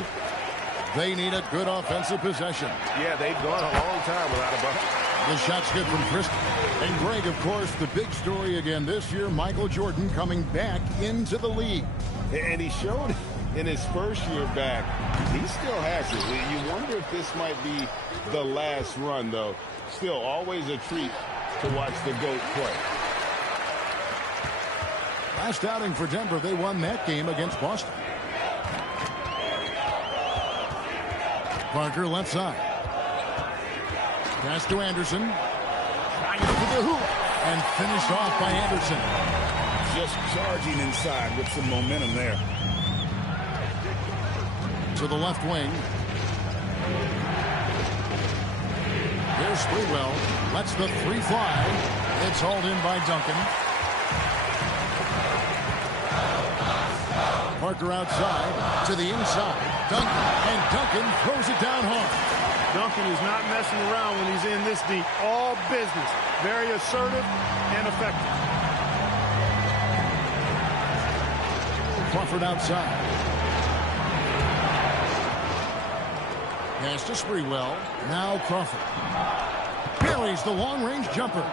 They need a good offensive possession. Yeah, they've gone a long time without a bucket. The shot's good from Christie. And Greg, of course, the big story again this year, Michael Jordan coming back into the league. And he showed in his first year back, he still has it. You wonder if this might be the last run, though. Still, always a treat to watch the GOAT play. Last outing for Denver, they won that game against Boston. Parker left side. Pass to Anderson. Trying to the hoop. And finished off by Anderson. just charging inside with some momentum there. To the left wing. Here's Sprewell. Lets the three fly. It's hauled in by Duncan. Parker outside to the inside. And Duncan throws it down hard. Duncan is not messing around when he's in this deep. All business. Very assertive and effective. Crawford outside. Pass to Sprewell. Now Crawford. Buries the long-range jumper.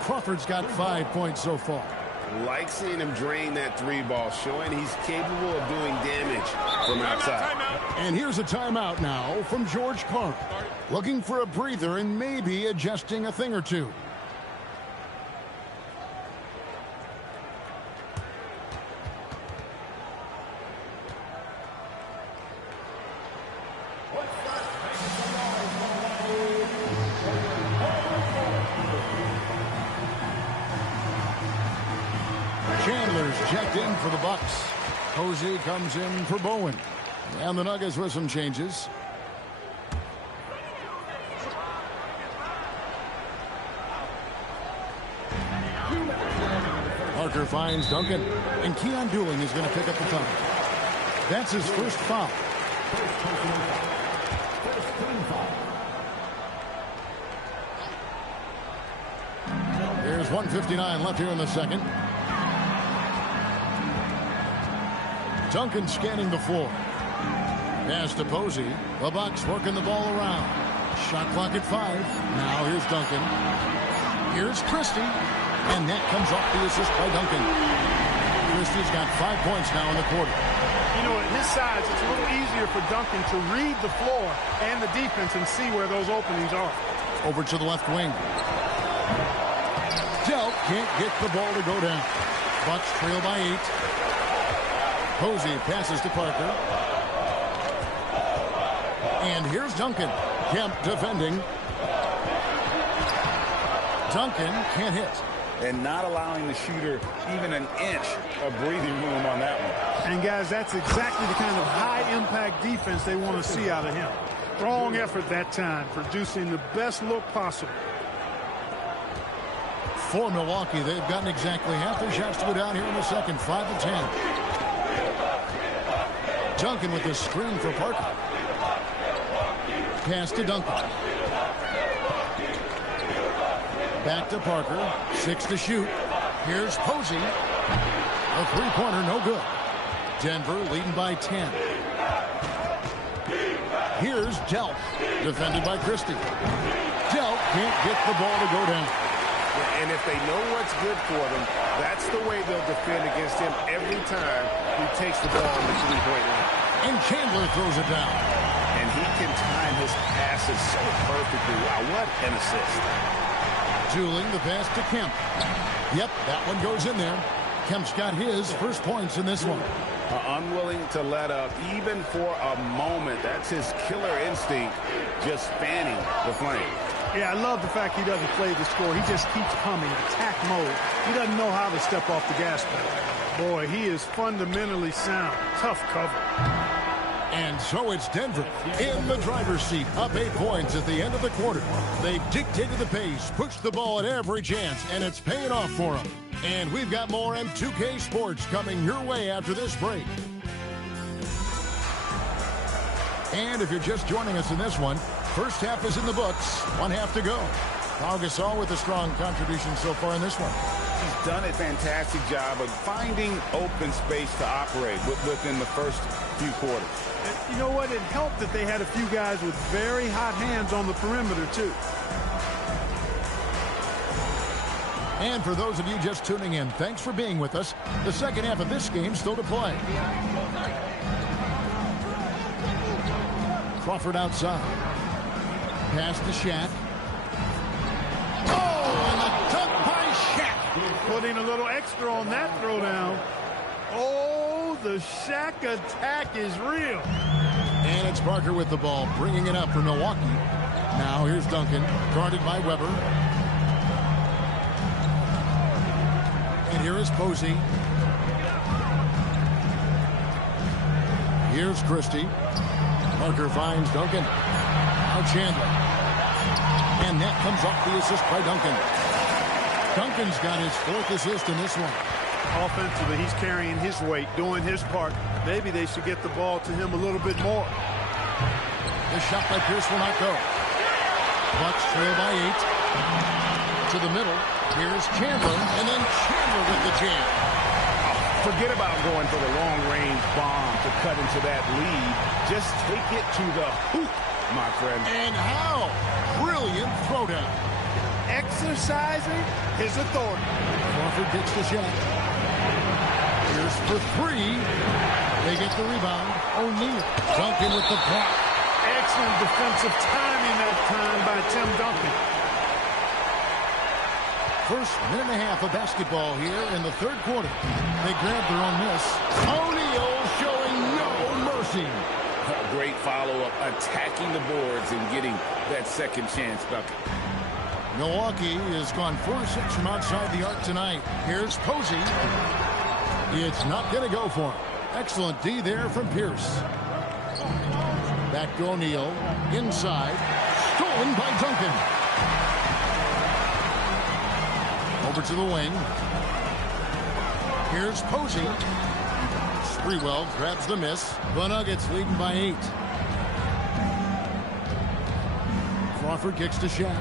Crawford's got 5 points so far. Like seeing him drain that three ball, showing he's capable of doing damage from outside. And here's a timeout now from George Clark. Looking for a breather and maybe adjusting a thing or two. Chandler's checked in for the Bucks. Posey comes in for Bowen. And the Nuggets with some changes. Parker finds Duncan. And Keon Dooling is going to pick up the foul. That's his first foul. There's 1:59 left here in the second. Duncan scanning the floor. Pass to Posey. The Bucks working the ball around. Shot clock at 5. Now here's Duncan. Here's Christie. And that comes off the assist by Duncan. Christie's got 5 points now in the quarter. You know, at his size, it's a little easier for Duncan to read the floor and the defense and see where those openings are. Over to the left wing. Delp can't get the ball to go down. Bucks trail by 8. Posey passes to Parker. And here's Duncan. Kemp defending. Duncan can't hit. And not allowing the shooter even an inch of breathing room on that one. And, guys, that's exactly the kind of high-impact defense they want to see out of him. Strong effort that time, producing the best look possible. For Milwaukee, they've gotten exactly half their shots to go down here in the second. 5 to 10. Duncan with the screen for Parker. Pass to Duncan. Back to Parker. 6 to shoot. Here's Posey. A three-pointer, no good. Denver leading by 10. Here's Delp. Defended by Christie. Delp can't get the ball to go down. And if they know what's good for them, that's the way they'll defend against him every time he takes the ball on the three-point line. And Chandler throws it down. And he can time his passes so perfectly. Wow, what an assist. Dooling the pass to Kemp. Yep, that one goes in there. Kemp's got his first points in this one. Unwilling to let up even for a moment. That's his killer instinct, just fanning the flame. Yeah, I love the fact he doesn't play the score. He just keeps coming, attack mode. He doesn't know how to step off the gas pedal. Boy, he is fundamentally sound. Tough cover. And so it's Denver in the driver's seat, up 8 points at the end of the quarter. They've dictated the pace, pushed the ball at every chance, and it's paying off for them. And we've got more M2K Sports coming your way after this break. And if you're just joining us in this one, first half is in the books, 1 half to go. Pau Gasol with a strong contribution so far in this one. He's done a fantastic job of finding open space to operate within the first few quarters. And you know what? It helped that they had a few guys with very hot hands on the perimeter, too. And for those of you just tuning in, thanks for being with us. The second half of this game still to play. Crawford outside. Pass to Shaq. Oh, and a dunk by Shaq. Putting a little extra on that throwdown. Oh, the Shaq attack is real. And it's Parker with the ball, bringing it up for Milwaukee. Now here's Duncan, guarded by Weber. And Here is Posey. Here's Christie. Parker finds Duncan. Now Chandler. And that comes off the assist by Duncan. Duncan's got his 4th assist in this one. Offensively, he's carrying his weight, doing his part. Maybe they should get the ball to him a little bit more. The shot by Pierce will not go. Bucks trail by 8. To the middle. Here's Chandler. And then Chandler with the jam. Forget about going for the long-range bomb to cut into that lead. Just take it to the hoop, my friend. And how brilliant throwdown. Exercising his authority. Crawford gets the shot. Here's for 3. They get the rebound. O'Neal. Duncan with the block. Excellent defensive timing that time by Tim Duncan. First minute and a half of basketball here in the 3rd quarter. They grab their own miss. O'Neal showing no mercy. A great follow-up, attacking the boards and getting that second chance bucket. Milwaukee has gone 4-6 from outside the arc tonight. Here's Posey. It's not going to go for him. Excellent D there from Pierce. Back to O'Neal. Inside. Stolen by Duncan. Over to the wing. Here's Posey. Sprewell grabs the miss. The Nuggets leading by 8. Crawford kicks to Shaq.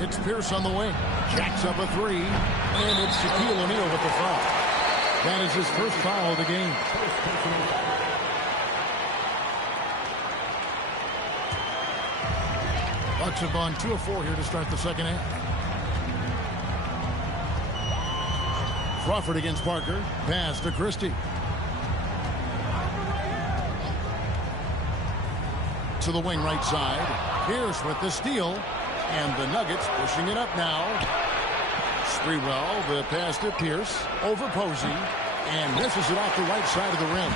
It's Pierce on the wing. Jacks up a 3. And it's Shaquille O'Neal with the foul. That is his first foul of the game. Bucks have gone 2 of 4 here to start the second half. Crawford against Parker. Pass to Christie. To the wing right side. Pierce with the steal. And the Nuggets pushing it up now. Sprewell, the pass to Pierce. Over Posey. And misses it off the right side of the rim.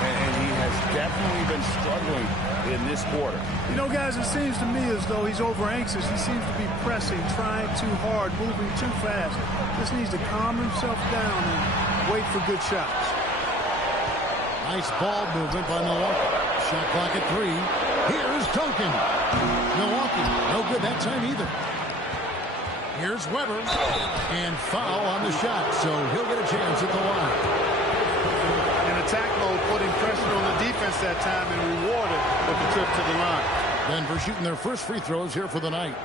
And he has definitely been struggling in this quarter. You know, guys, it seems to me as though he's over anxious. He seems to be pressing, trying too hard, moving too fast. Just needs to calm himself down and wait for good shots. Nice ball movement by Milwaukee. Shot clock at 3. Here's Duncan. Milwaukee, no good that time either. Here's Weber. And foul on the shot, so he'll get a chance at the line. In attack mode, putting pressure on the defense that time and rewarded with the trip to the line. Denver shooting their first free throws here for the night.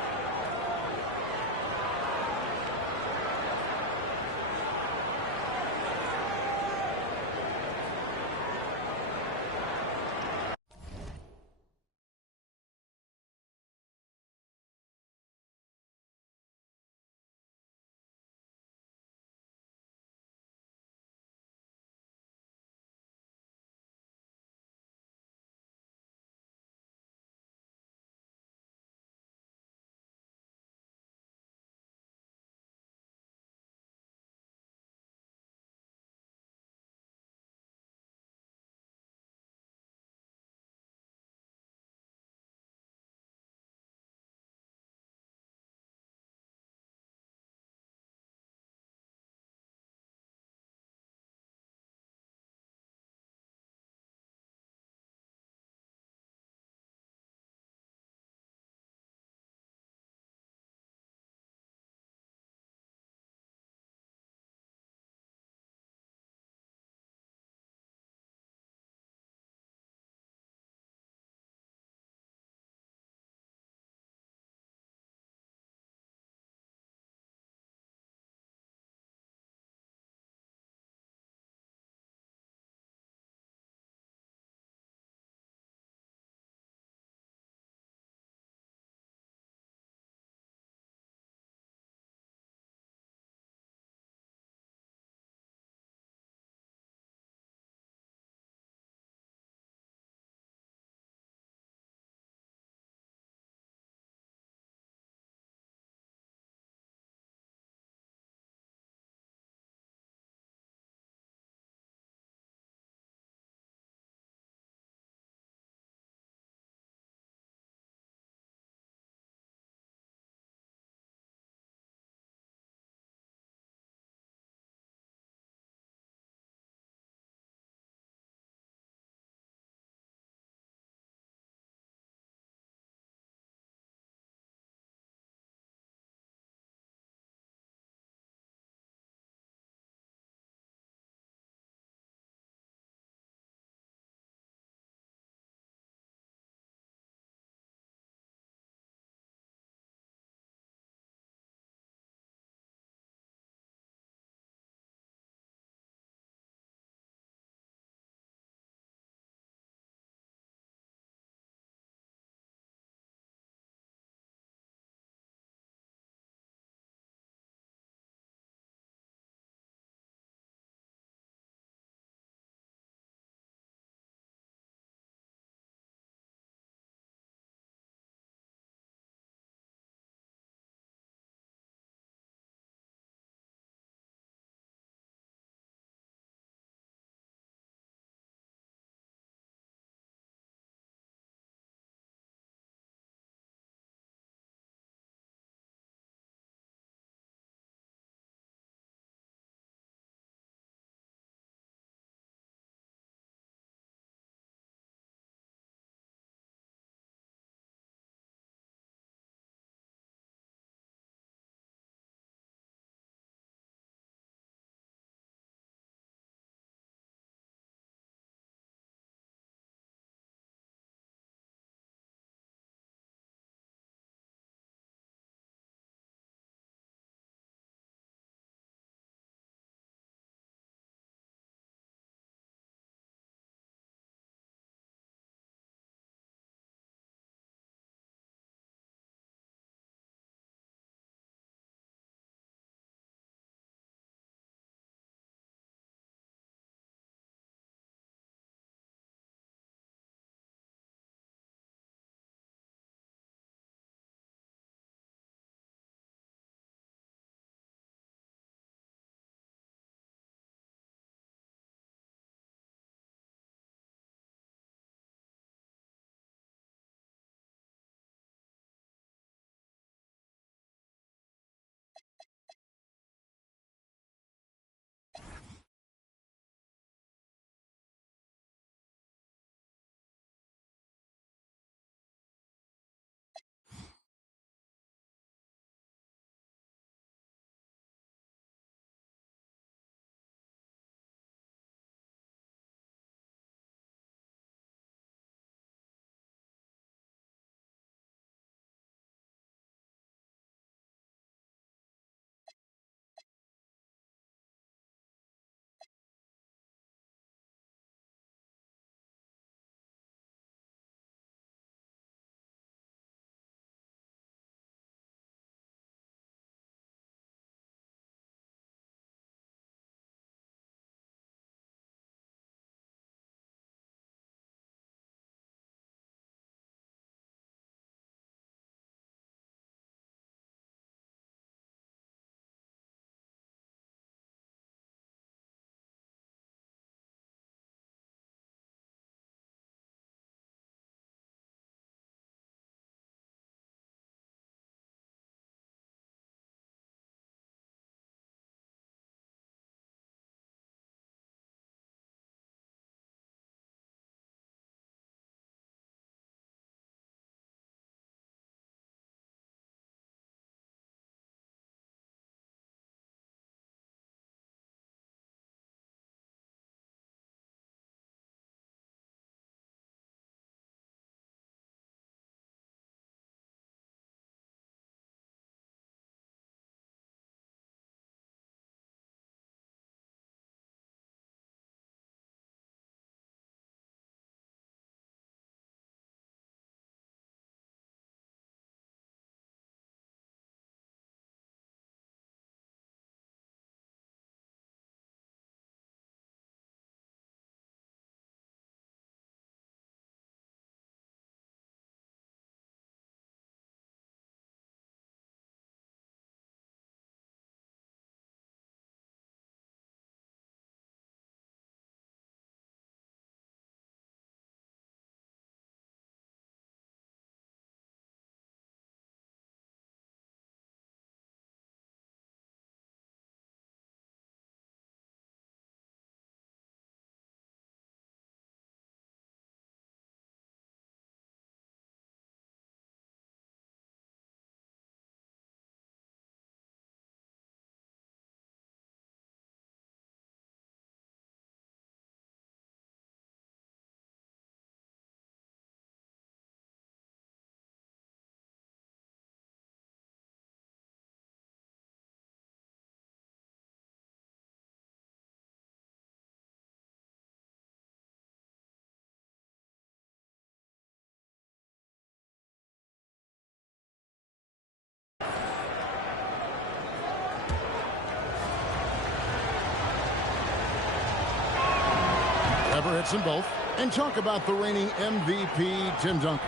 hits them both. And talk about the reigning MVP, Tim Duncan.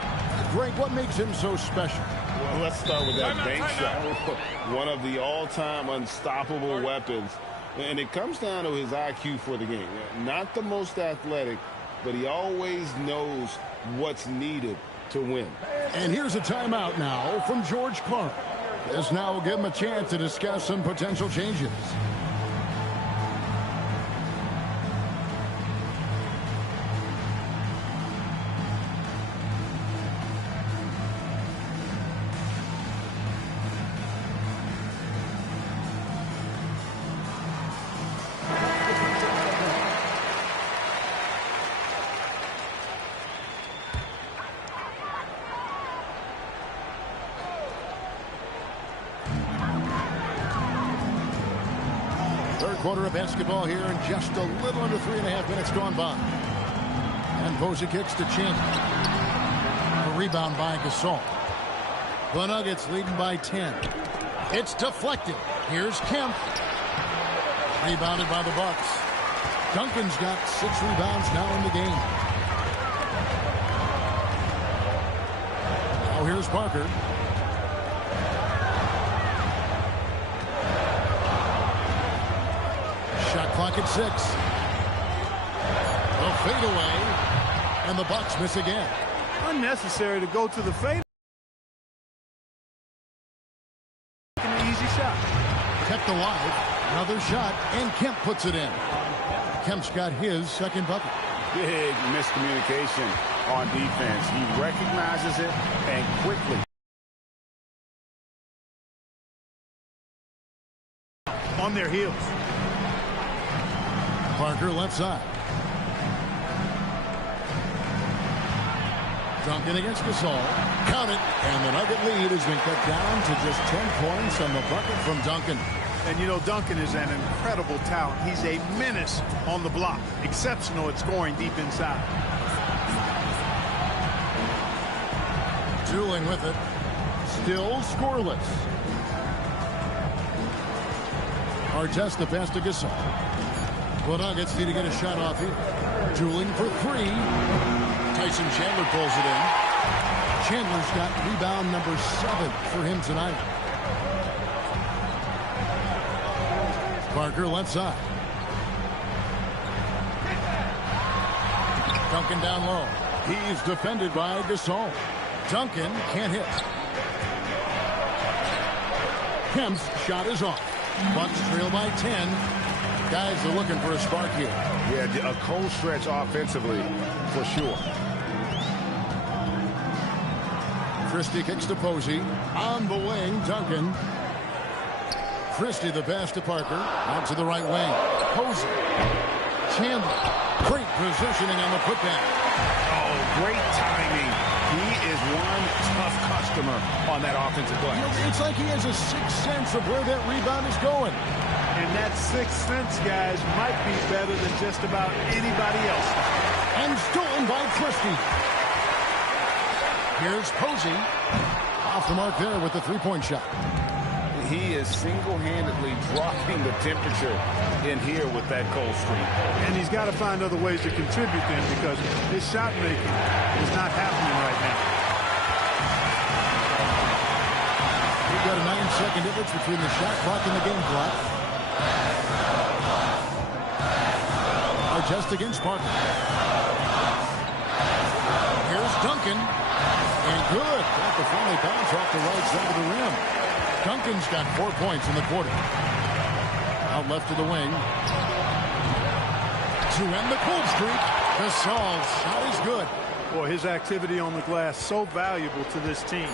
Greg, what makes him so special? Well, let's start with that bank shot. One of the all-time unstoppable weapons. And it comes down to his IQ for the game. Not the most athletic, but he always knows what's needed to win. And here's a timeout now from George Clark. This now will give him a chance to discuss some potential changes. Third quarter of basketball here, and just a little under 3.5 minutes gone by. And Posey kicks to Chandler. A rebound by Gasol. The Nuggets leading by 10. It's deflected. Here's Kemp. Rebounded by the Bucks. Duncan's got 6 rebounds now in the game. Now here's Parker. Shot clock at 6. The fadeaway, and the Bucks miss again. Unnecessary to go to the fade. An easy shot. Kept alive. Another shot, and Kemp puts it in. Kemp's got his second bucket. Big miscommunication on defense. He recognizes it and quickly. On their heels. Parker left side. Duncan against Gasol. Count it. And the Nugget lead has been cut down to just 10 points on the bucket from Duncan. And you know, Duncan is an incredible talent. He's a menace on the block. Exceptional at scoring deep inside. Dueling with it. Still scoreless. Artest the pass to Gasol. The Nuggets need to get a shot off here. Dueling for 3. Tyson Chandler pulls it in. Chandler's got rebound number 7 for him tonight. Parker left side. Duncan down low. He's defended by Gasol. Duncan can't hit. Kemp's shot is off. Bucks trail by 10. Guys are looking for a spark here. Yeah, a cold stretch offensively for sure. Christie kicks to Posey. On the wing, Duncan. Christie the pass to Parker. Out to the right wing. Posey. Chandler. Great positioning on the putback. Oh, great timing. He is one tough customer on that offensive glass. You know, it's like he has a sixth sense of where that rebound is going. And that sixth sense, guys, might be better than just about anybody else. And stolen by Christie. Here's Posey. Off the mark there with the three-point shot. He is single-handedly dropping the temperature in here with that cold streak. And he's got to find other ways to contribute then, because his shot making is not happening right now. We've got a 9-second difference between the shot clock and the game clock. Just against Parker. Here's Duncan. And good. Got the friendly bounce off the right side of the rim. Duncan's got 4 points in the quarter. Out left to the wing. To end the cold streak. Gasol's shot is good. Boy, his activity on the glass so valuable to this team.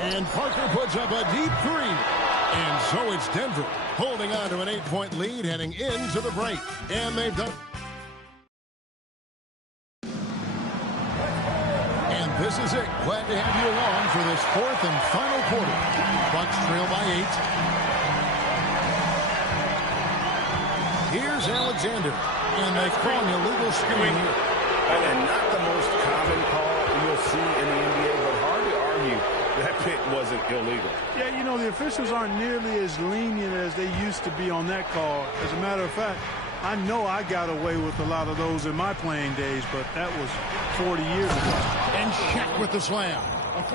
And Parker puts up a deep 3. And so it's Denver holding on to an 8-point lead heading into the break. And they've done. And this is it. Glad to have you along for this 4th and final quarter. Bucks trail by 8. Here's Alexander. And they call an illegal screen here. And not the most common call you'll see in the NBA, but hard to argue that pick wasn't illegal. Yeah, you know, the officials aren't nearly as lenient as they used to be on that call. As a matter of fact, I know I got away with a lot of those in my playing days, but that was 40 years ago. And Shaq with the slam.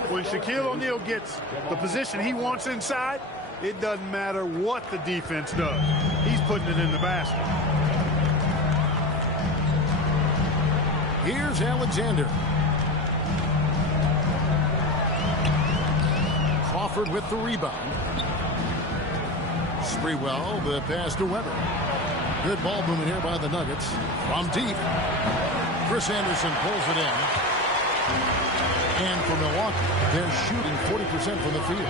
When Shaquille O'Neal gets the position he wants inside, it doesn't matter what the defense does. He's putting it in the basket. Here's Alexander. Crawford with the rebound. Sprewell, the pass to Weber. Good ball movement here by the Nuggets. From deep. Chris Anderson pulls it in. And for Milwaukee, they're shooting 40% from the field.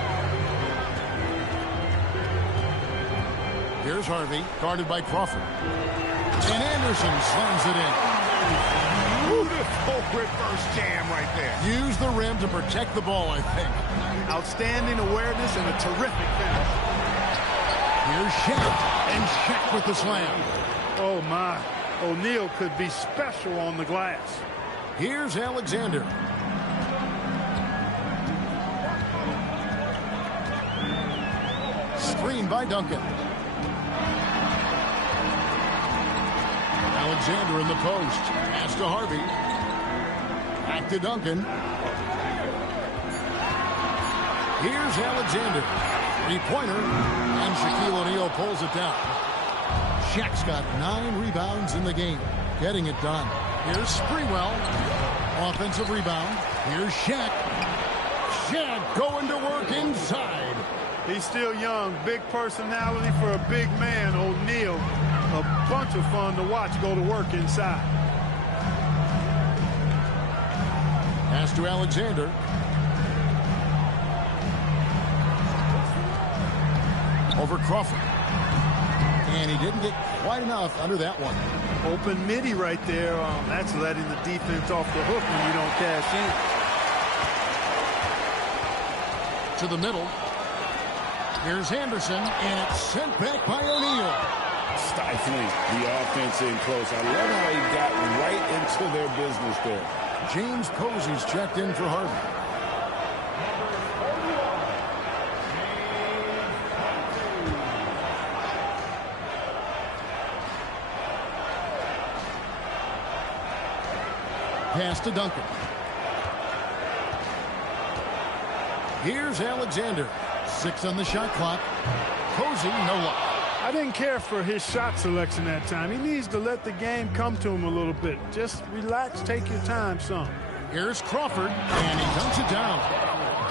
Here's Harvey, guarded by Crawford. And Anderson slams it in. Beautiful reverse jam right there. Use the rim to protect the ball, I think. Outstanding awareness and a terrific finish. Here's Shaq. And Shaq with the slam. Oh, my. O'Neal could be special on the glass. Here's Alexander. Screen by Duncan. Alexander in the post. Pass to Harvey. Back to Duncan. Here's Alexander. Three-pointer. And Shaquille O'Neal pulls it down. Shaq's got 9 rebounds in the game. Getting it done. Here's Sprewell. Offensive rebound. Here's Shaq. Shaq going to work inside. He's still young. Big personality for a big man. O'Neal, a bunch of fun to watch go to work inside. Pass to Alexander. Over Crawford. And he didn't get quite enough under that one. Open midi right there. That's letting the defense off the hook when you don't cash in. To the middle. Here's Anderson, and it's sent back by O'Neal. Stifling the offense in close. I love how he got right into their business there. James Posey's checked in for Harvey. Pass to Duncan. Here's Alexander. 6 on the shot clock. Posey, no luck. I didn't care for his shot selection that time. He needs to let the game come to him a little bit. Just relax, take your time, son. Here's Crawford, and he dunks it down.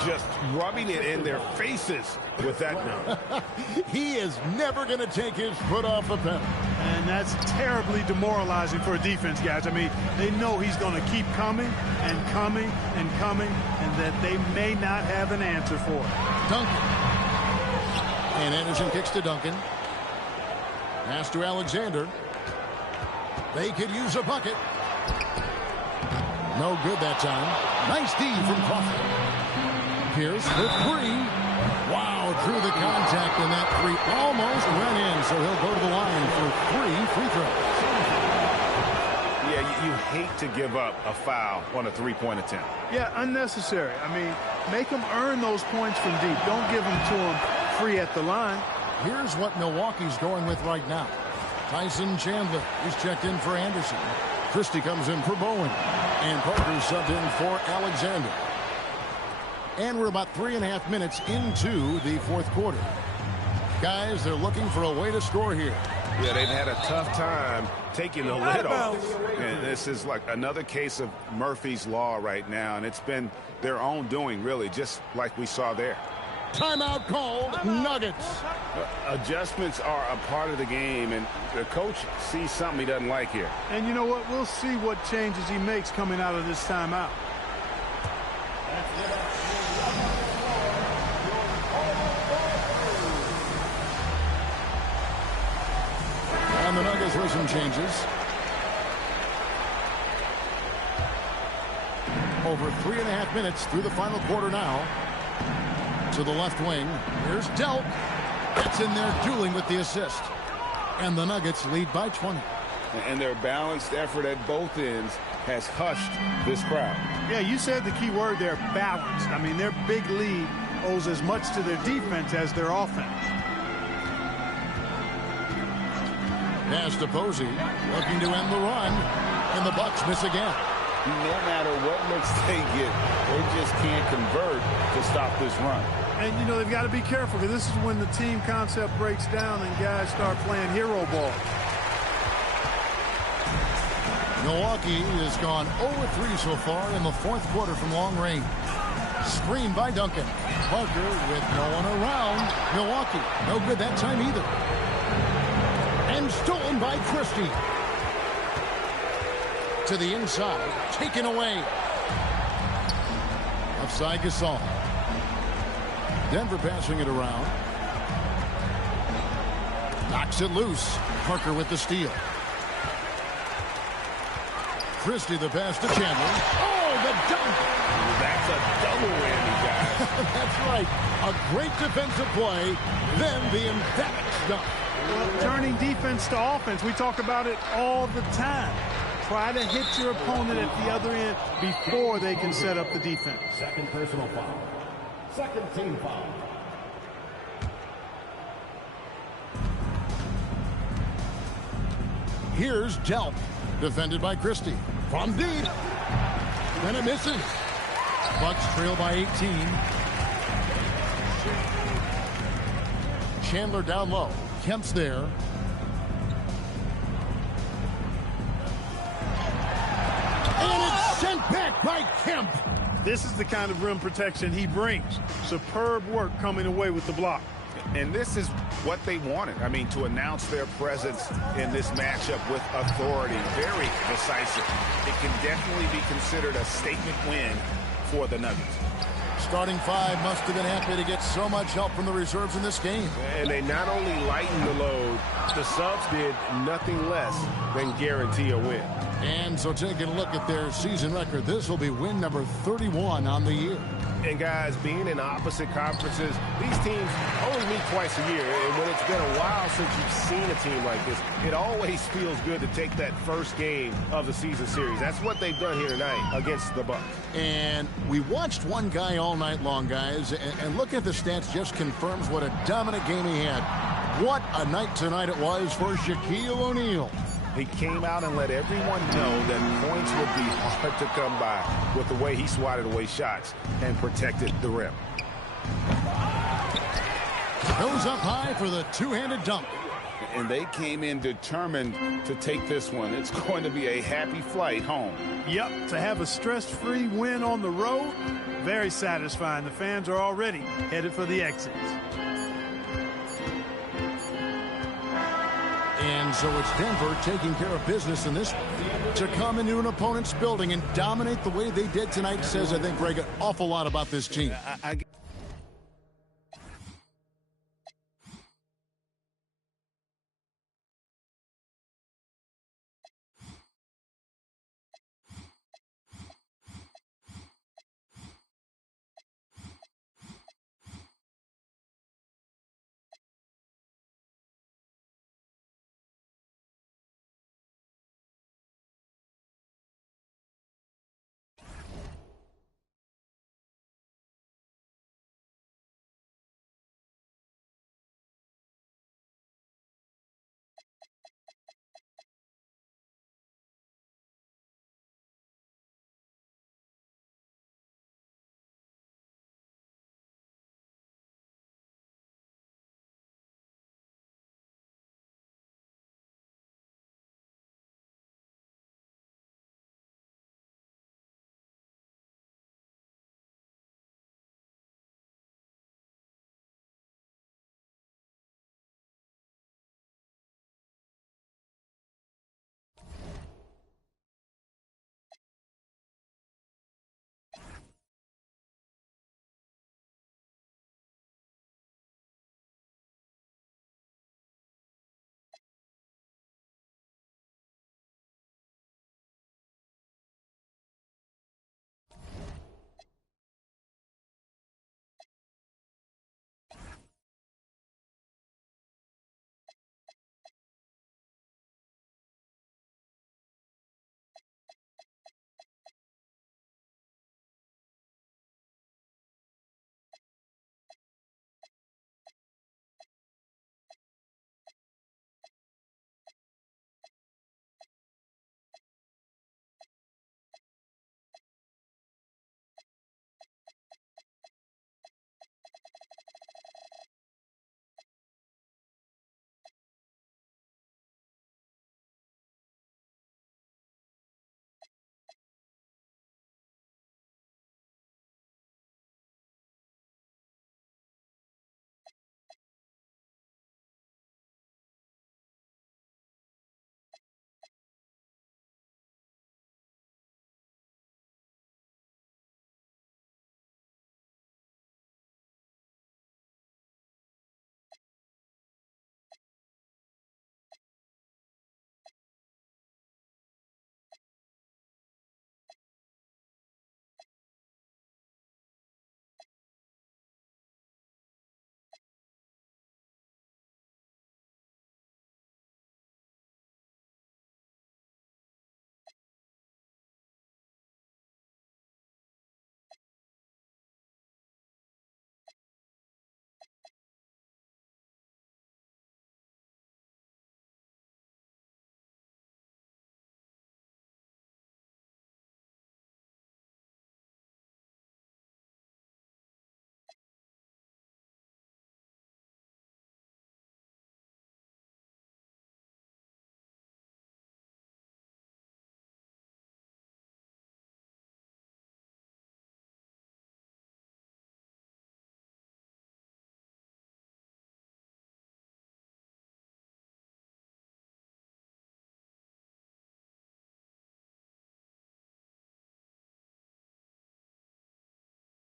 Just rubbing it in their faces with that now. He is never going to take his foot off the pedal. And that's terribly demoralizing for a defense, guys. I mean, they know he's going to keep coming and coming and coming, and that they may not have an answer for it. Duncan. And Anderson kicks to Duncan. Pass to Alexander. They could use a bucket. No good that time. Nice D from Crawford. Pierce with 3. Wow, through the contact, and that 3 almost went in, so he'll go to the line for 3 free throws. Yeah, you hate to give up a foul on a three-point attempt. Yeah, unnecessary. I mean, make them earn those points from deep. Don't give them to them free at the line. Here's what Milwaukee's going with right now. Tyson Chandler is checked in for Anderson. Christie comes in for Bowen. And Parker's subbed in for Alexander. And we're about 3.5 minutes into the fourth quarter. Guys, they're looking for a way to score here. Yeah, they've had a tough time taking the lid off. And this is like another case of Murphy's Law right now. And it's been their own doing, really, just like we saw there. Timeout called. Nuggets. Adjustments are a part of the game, and the coach sees something he doesn't like here. And you know what? We'll see what changes he makes coming out of this timeout. And the Nuggets with some changes. Over 3.5 minutes through the final quarter now. To the left wing. Here's Delk. Gets in there dueling with the assist. And the Nuggets lead by 20. And their balanced effort at both ends has hushed this crowd. Yeah, you said the key word there, balanced. I mean, their big lead owes as much to their defense as their offense. Pass to Posey, looking to end the run, and the Bucks miss again. No matter what looks they get, they just can't convert to stop this run. And, you know, they've got to be careful because this is when the team concept breaks down and guys start playing hero ball. Milwaukee has gone 0-3 so far in the fourth quarter from long range. Screen by Duncan. Parker with no one around. Milwaukee, no good that time either. And stolen by Christie. To the inside, taken away. Offside Gasol. Denver passing it around. Knocks it loose. Parker with the steal. Christie the pass to Chandler. Oh, the dunk! That's a double whammy, guys. That's right. A great defensive play, then the emphatic dunk. Well, turning defense to offense, we talk about it all the time. Try to hit your opponent at the other end before they can set up the defense. Second personal foul. Second team foul. Here's Delp, defended by Christie. From deep. Then it misses. Bucks trail by 18. Chandler down low. Kemp's there. And it's sent back by Kemp. This is the kind of rim protection he brings. Superb work coming away with the block. And this is what they wanted. I mean, to announce their presence in this matchup with authority. Very decisive. It can definitely be considered a statement win for the Nuggets. Starting five must have been happy to get so much help from the reserves in this game. And they not only lightened the load, the subs did nothing less than guarantee a win. And so taking a look at their season record, this will be win number 31 on the year. And guys, being in opposite conferences, these teams only meet twice a year. And when it's been a while since you've seen a team like this, it always feels good to take that first game of the season series. That's what they've done here tonight against the Bucks. And we watched one guy all night long, guys, and look at the stats just confirms what a dominant game he had. What a night tonight it was for Shaquille O'Neal. He came out and let everyone know that points would be hard to come by with the way he swatted away shots and protected the rim. Goes up high for the two-handed dunk. And they came in determined to take this one. It's going to be a happy flight home. Yep, to have a stress-free win on the road, very satisfying. The fans are already headed for the exits. And so it's Denver taking care of business in this one. To come into an opponent's building and dominate the way they did tonight says, I think, Greg, an awful lot about this team.